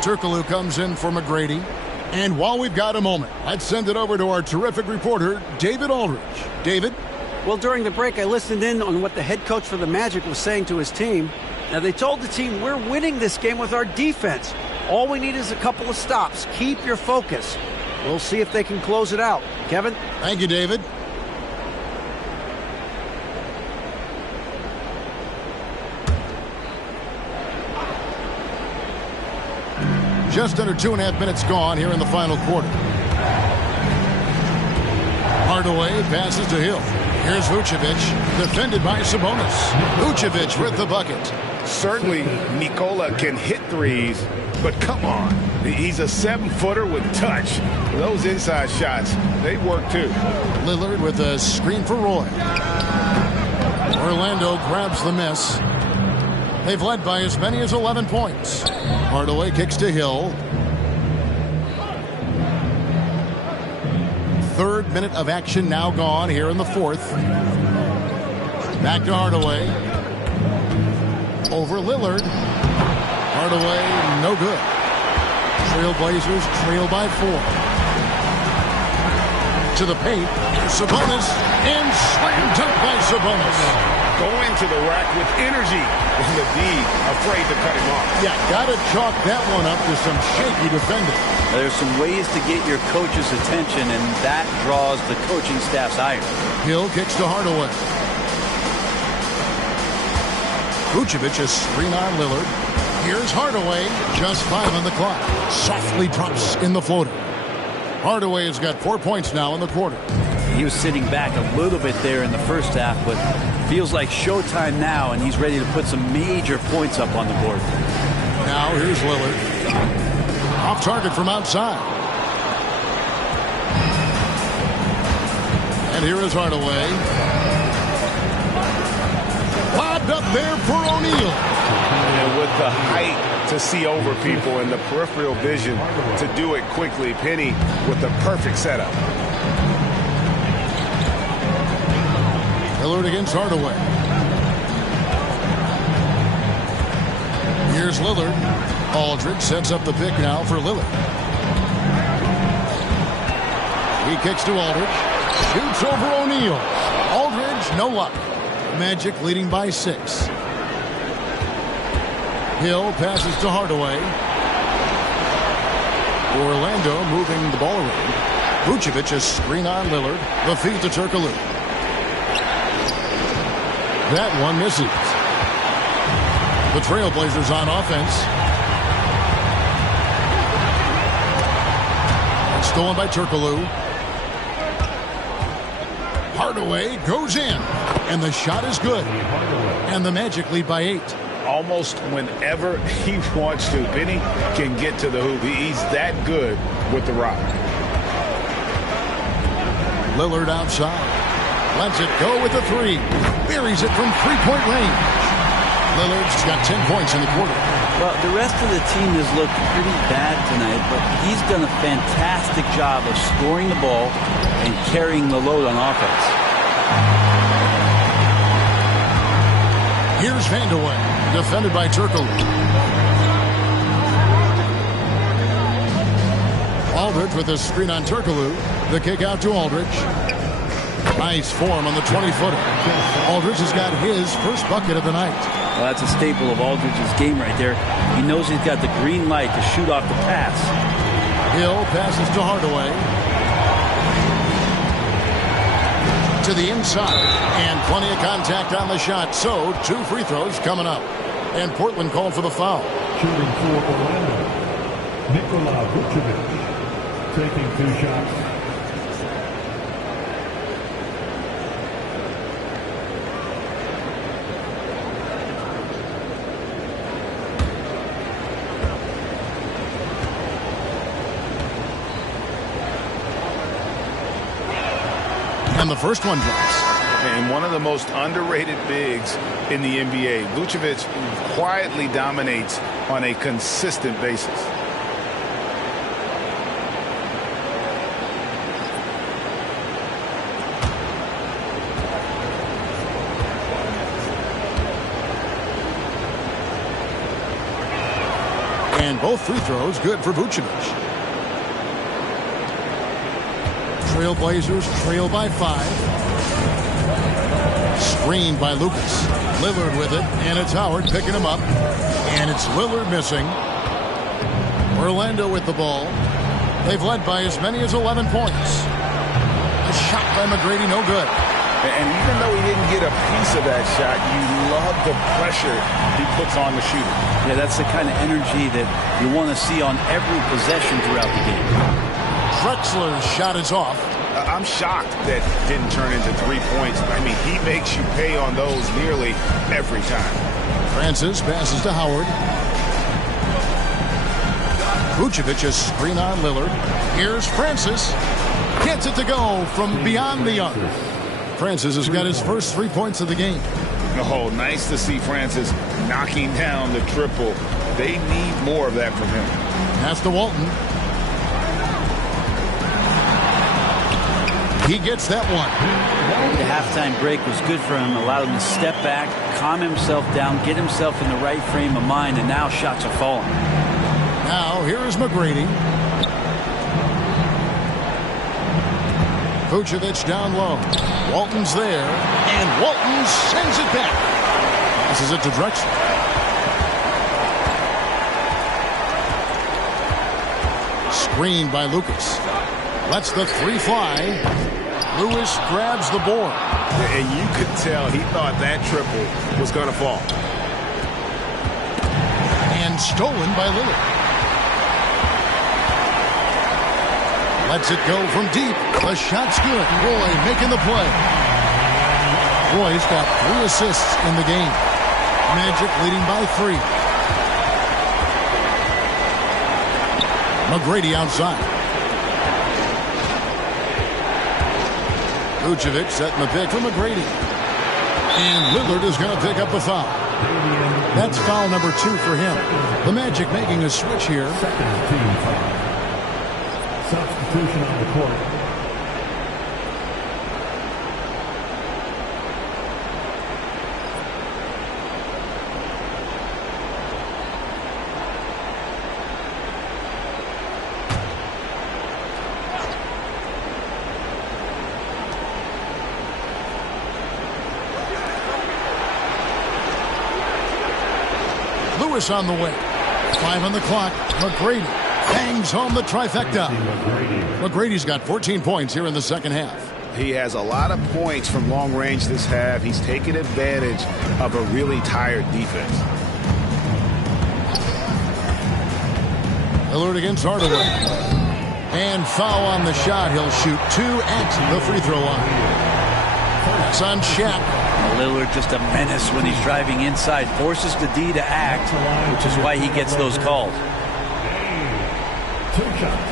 Turkoglu comes in for McGrady. And while we've got a moment, let's send it over to our terrific reporter, David Aldridge. David? Well, during the break, I listened in on what the head coach for the Magic was saying to his team. Now, they told the team, we're winning this game with our defense. All we need is a couple of stops. Keep your focus. We'll see if they can close it out. Kevin? Thank you, David. Just under 2.5 minutes gone here in the final quarter. Hardaway passes to Hill. Here's Vucevic, defended by Sabonis. Vucevic with the bucket. Certainly, Nikola can hit threes, but come on. He's a 7-footer with touch. Those inside shots, they work too. Lillard with a screen for Roy. Orlando grabs the miss. They've led by as many as 11 points. Hardaway kicks to Hill. Third minute of action now gone here in the fourth. Back to Hardaway. Over Lillard. Hardaway, no good. Trailblazers trail by 4. To the paint. Sabonis and slam dunk by Sabonis. Going to the rack with energy. And the D afraid to cut him off. Yeah, got to chalk that one up to some shaky defending. There's some ways to get your coach's attention, and that draws the coaching staff's ire. Hill kicks to Hardaway. Vucevic a screen on Lillard. Here's Hardaway. Just 5 on the clock. Softly drops in the floater. Hardaway has got 4 points now in the quarter. He was sitting back a little bit there in the first half, but feels like showtime now, and he's ready to put some major points up on the board. Now here's Lillard. Off target from outside. And here is Hardaway. Lobbed up there for O'Neal. And with the height to see over people and the peripheral vision to do it quickly, Penny with the perfect setup. Lillard against Hardaway. Here's Lillard. Aldridge sets up the pick now for Lillard. He kicks to Aldridge. Shoots over O'Neal. Aldridge, no luck. Magic leading by 6. Hill passes to Hardaway. Orlando moving the ball around. Vucevic a screen on Lillard. The feed to Turkoglu. That one misses. The Trailblazers on offense. It's stolen by Turkoglu. Hardaway goes in. And the shot is good. And the Magic lead by 8. Almost whenever he wants to, Penny can get to the hoop. He's that good with the rock. Lillard outside. Lets it go with the 3. Buries it from 3-point range. Lillard's got 10 points in the quarter. Well, the rest of the team has looked pretty bad tonight, but he's done a fantastic job of scoring the ball and carrying the load on offense. Here's Vandeweghe, defended by Turkoglu. Aldridge with a screen on Turkoglu. The kick out to Aldridge. Nice form on the 20-footer. Aldridge has got his first bucket of the night. Well, that's a staple of Aldridge's game right there. He knows he's got the green light to shoot off the pass. Hill passes to Hardaway. To the inside. And plenty of contact on the shot. So, 2 free throws coming up. And Portland called for the foul. Shooting for Orlando, Nikola Vucevic, taking 2 shots. And the first one drops. And one of the most underrated bigs in the NBA. Vucevic quietly dominates on a consistent basis. And both free throws good for Vucevic. Trailblazers trail by 5. Screened by Lucas. Lillard with it, and it's Howard picking him up. And it's Lillard missing. Orlando with the ball. They've led by as many as 11 points. A shot by McGrady, no good. And even though he didn't get a piece of that shot, you love the pressure he puts on the shooter. Yeah, that's the kind of energy that you want to see on every possession throughout the game. Drexler's shot is off. I'm shocked that didn't turn into 3 points. I mean, he makes you pay on those nearly every time. Francis passes to Howard. Vucevic is screen on Lillard. Here's Francis. Gets it to go from beyond the arc. Francis has got his first 3 points of the game. Oh, nice to see Francis knocking down the triple. They need more of that from him. Pass to Walton. He gets that one. The halftime break was good for him. Allowed him to step back, calm himself down, get himself in the right frame of mind, and now shots are falling. Now, here is McGrady. Vucevic down low. Walton's there, and Walton sends it back. This is it to Drexler. Screened by Lucas. Lets the 3 fly. Lewis grabs the board. And you could tell he thought that triple was going to fall. And stolen by Lillard. Lets it go from deep. The shot's good. Roy making the play. Roy's got 3 assists in the game. Magic leading by 3. McGrady outside. Vucevic setting the pick for McGrady. And Lillard is going to pick up the foul. That's foul number 2 for him. The Magic making a switch here. Second team foul. Substitution on the court. Lewis on the way. 5 on the clock. McGrady bangs home the trifecta. McGrady's got 14 points here in the second half. He has a lot of points from long range this half. He's taken advantage of a really tired defense. Lillard against Hardaway. And foul on the shot. He'll shoot 2 at the free throw line. That's on Shaq. Lillard just a menace when he's driving inside. Forces the D to act, which is why he gets those calls. 2 shots.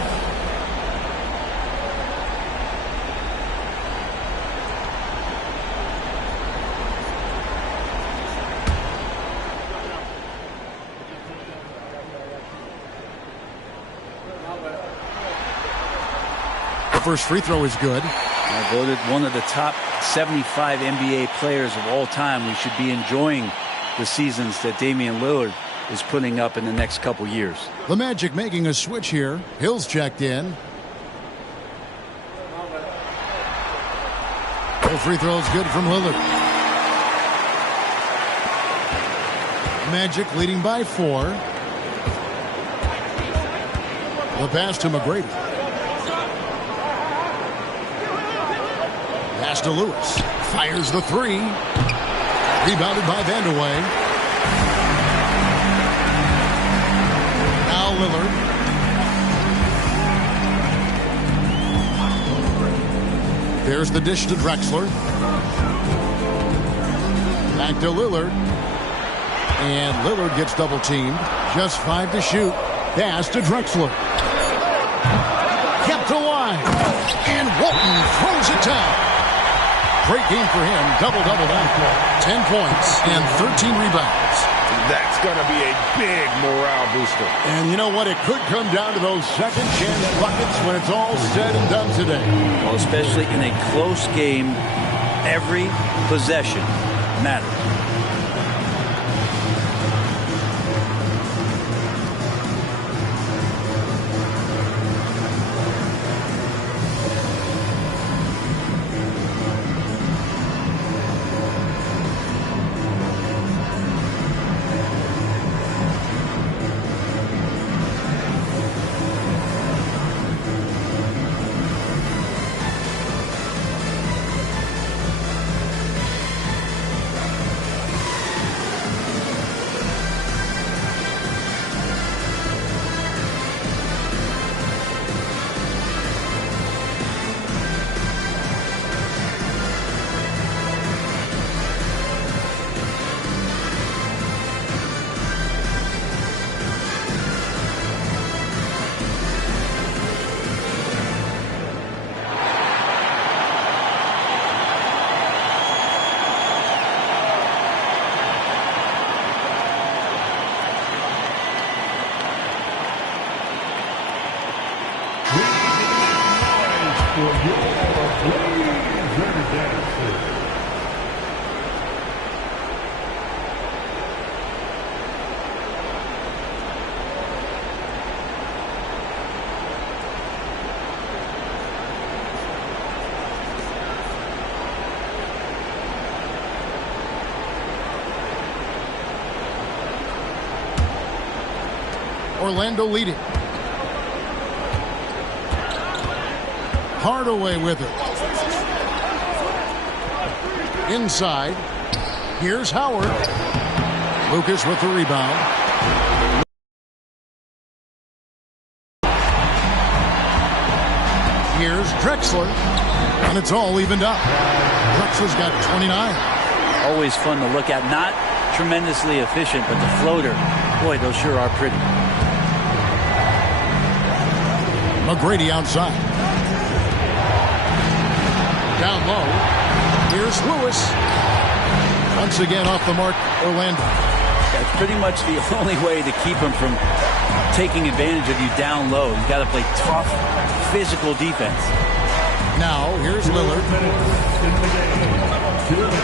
The first free throw is good. Voted one of the top 75 NBA players of all time. We should be enjoying the seasons that Damian Lillard is putting up in the next couple years. The Magic making a switch here. Hill's checked in. The free throw is good from Lillard. Magic leading by 4. The pass to McGrady. Pass to Lewis. Fires the 3. Rebounded by Vandeweghe. Now Lillard. There's the dish to Drexler. Back to Lillard. And Lillard gets double teamed. Just 5 to shoot. Pass to Drexler. Kept alive. And Walton throws it down. Great game for him. Double-double now. 10 points and 13 rebounds. That's going to be a big morale booster. And you know what? It could come down to those second chance buckets when it's all said and done today. Well, especially in a close game, every possession matters. for your Blazer dances. Orlando leading. Hardaway with it. Inside. Here's Howard. Lucas with the rebound. Here's Drexler. And it's all evened up. Drexler's got 29. Always fun to look at. Not tremendously efficient, but the floater, boy, those sure are pretty. McGrady outside. Down low. Here's Lewis. Once again off the mark, Orlando. That's pretty much the only way to keep him from taking advantage of you down low. You've got to play tough, physical defense. Now, here's Lillard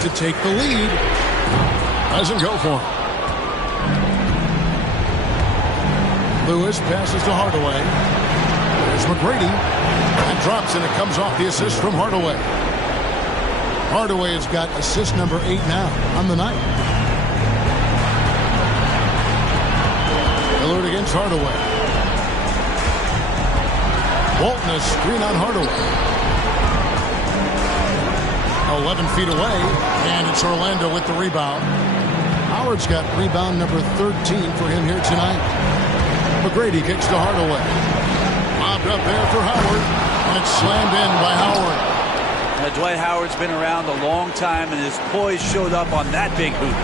to take the lead. Doesn't go for him. Lewis passes to Hardaway. There's McGrady. That drops, and it comes off the assist from Hardaway. Hardaway has got assist number 8 now on the night. Lillard against Hardaway. Walton a screen on Hardaway. 11 feet away, and it's Orlando with the rebound. Howard's got rebound number 13 for him here tonight. McGrady kicks to Hardaway. Lobbed up there for Howard, and it's slammed in by Howard. Dwight Howard's been around a long time, and his poise showed up on that big hoop.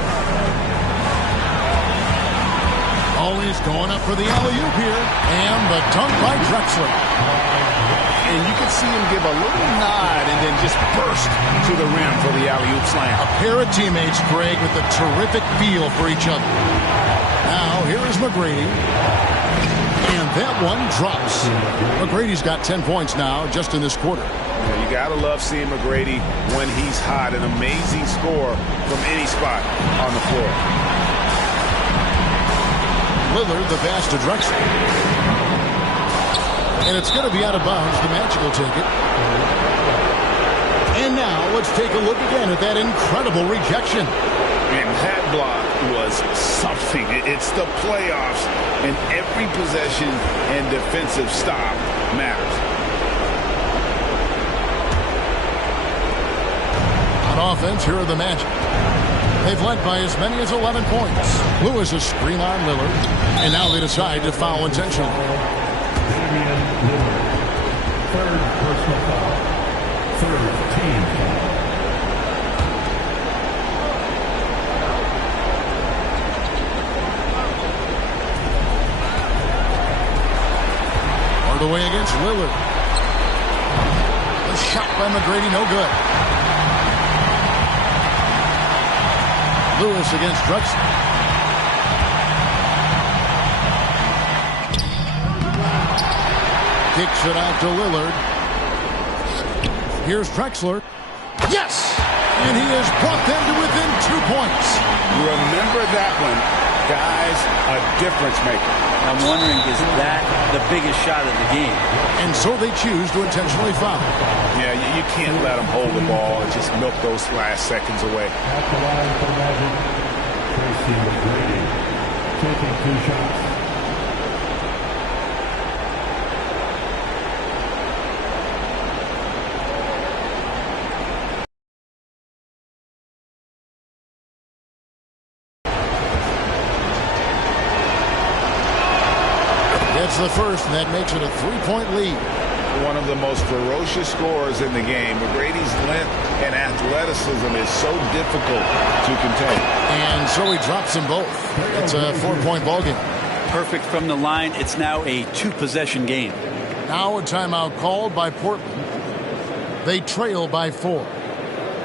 Always going up for the alley-oop here, and the dunk by Drexler. And you can see him give a little nod and then just burst to the rim for the alley-oop slam. A pair of teammates, Greg, with a terrific feel for each other. Now, here is McGrady. And that one drops. McGrady's got 10 points now just in this quarter. You got to love seeing McGrady when he's hot. An amazing score from any spot on the floor. Lillard, the pass to Drexler. And it's going to be out of bounds. The Magic will take it. And now let's take a look again at that incredible rejection. And that block was something. It's the playoffs, and every possession and defensive stop matters. On offense, here are the Magic. They've led by as many as 11 points. Lewis a screen on Lillard, and now they decide to foul intentionally. Third personal foul. Third team foul. Hardaway against Lillard. The shot by McGrady, no good. Lewis against Drexler. Kicks it out to Lillard. Here's Drexler. Yes! And he has brought them to within 2 points. Remember that one. Guys, a difference maker. I'm wondering, is that the biggest shot of the game? And so they choose to intentionally foul. Yeah, you can't let them hold the ball and just milk those last seconds away. At the line for the Magic, Tracy McGrady taking 2 shots. That's the first, and that makes it a 3-point lead. One of the most ferocious scorers in the game. McGrady's length and athleticism is so difficult to contain. And so he drops them both. It's a 4-point ball game. Perfect from the line. It's now a 2-possession game. Now a timeout called by Portland. They trail by 4.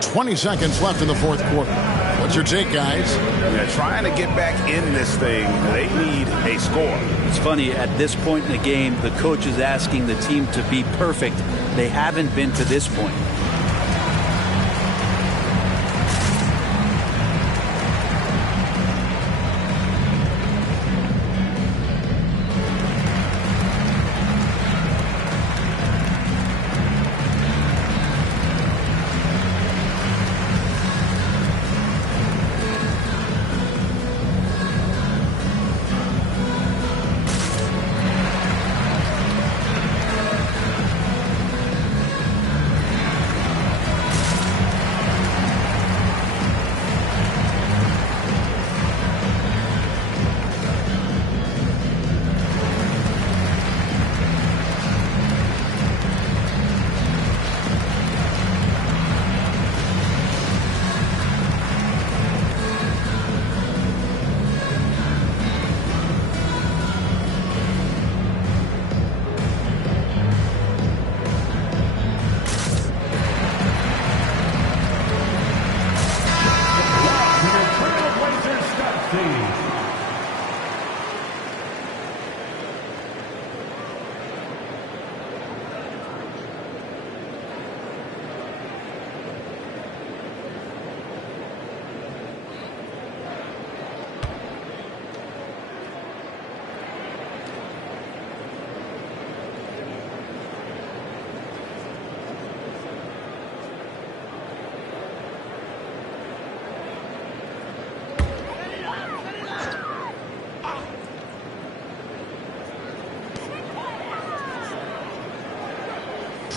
20 seconds left in the fourth quarter. What's your take, guys? They're trying to get back in this thing. They need a score. It's funny, at this point in the game, the coach is asking the team to be perfect. They haven't been to this point.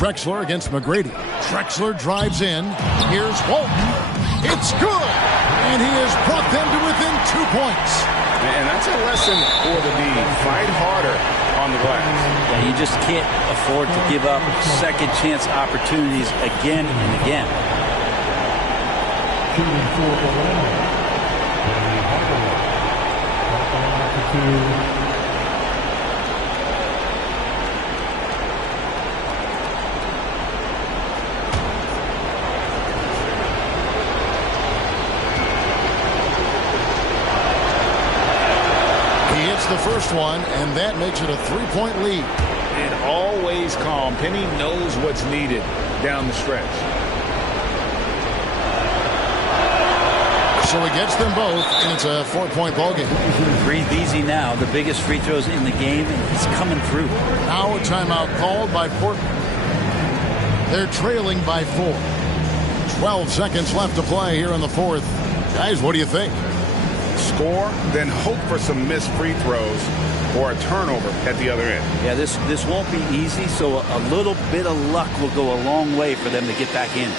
Drexler against McGrady. Drexler drives in. Here's Walton. It's good. And he has brought them to within 2 points. And that's a lesson for the D. Fight harder on the glass. Yeah, you just can't afford to give up second chance opportunities again and again. Shooting for the win. The first one, and that makes it a 3-point lead. And always calm. Penny knows what's needed down the stretch. So he gets them both, and it's a 4-point ball game. Breathe easy now. The biggest free throws in the game, and he's coming through. Now a timeout called by Portland. They're trailing by 4. 12 seconds left to play here in the fourth. Guys, what do you think? Score, then hope for some missed free throws or a turnover at the other end. Yeah, this won't be easy, so a little bit of luck will go a long way for them to get back in.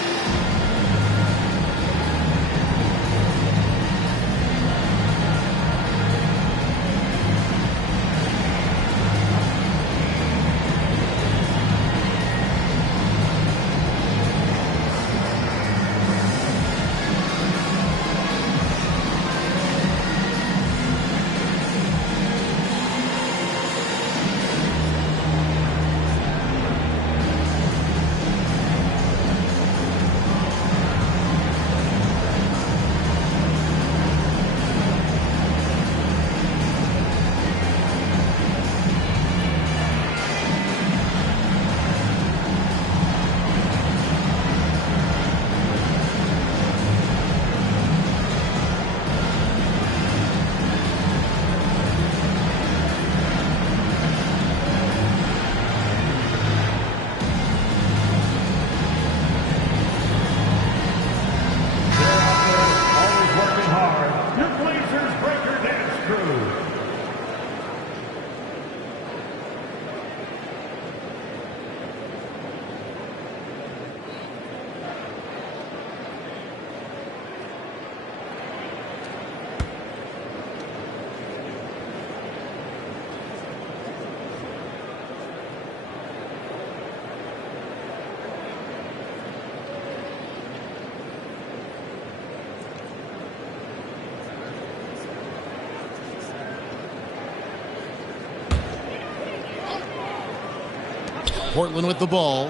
Portland with the ball.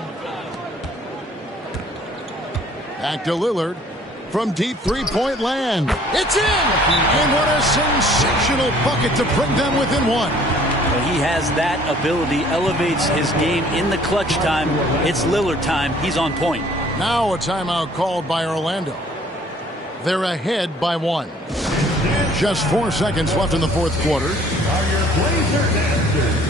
Back to Lillard. From deep three-point land. It's in! And what a sensational bucket to bring them within one. But he has that ability, elevates his game in the clutch time. It's Lillard time. He's on point. Now a timeout called by Orlando. They're ahead by 1. Just 4 seconds left in the fourth quarter. Are your Blazer dancers.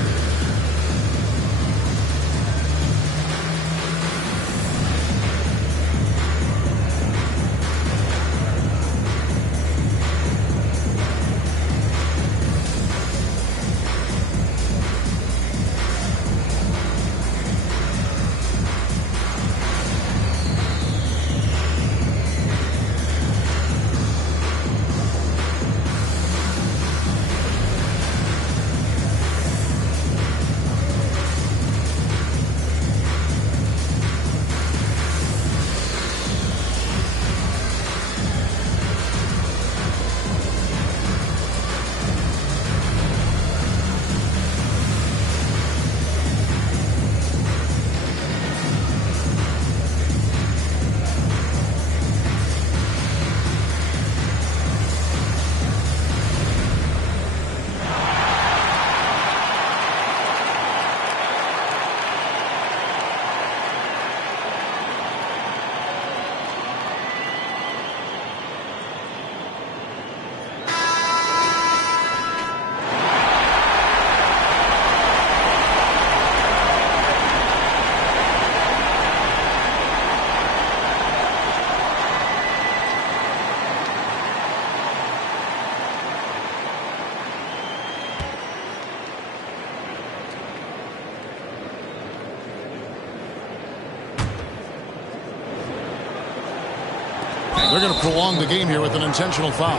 They're going to prolong the game here with an intentional foul.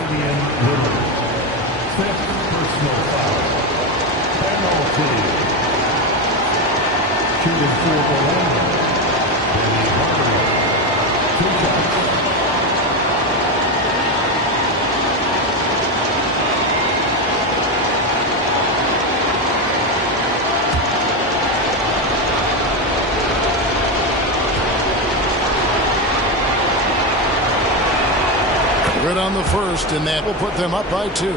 Fifth personal foul. Penalty. Shooting for Orlando. Two shots. Good on the first, and that will put them up by 2.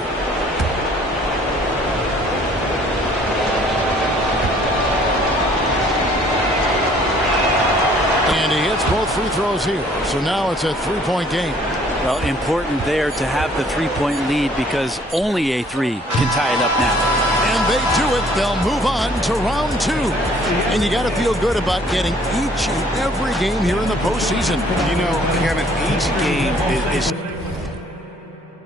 And he hits both free throws here. So now it's a 3-point game. Well, important there to have the 3-point lead because only a 3 can tie it up now. And they do it. They'll move on to round 2. And you got to feel good about getting each and every game here in the postseason. You know, Kevin, each game is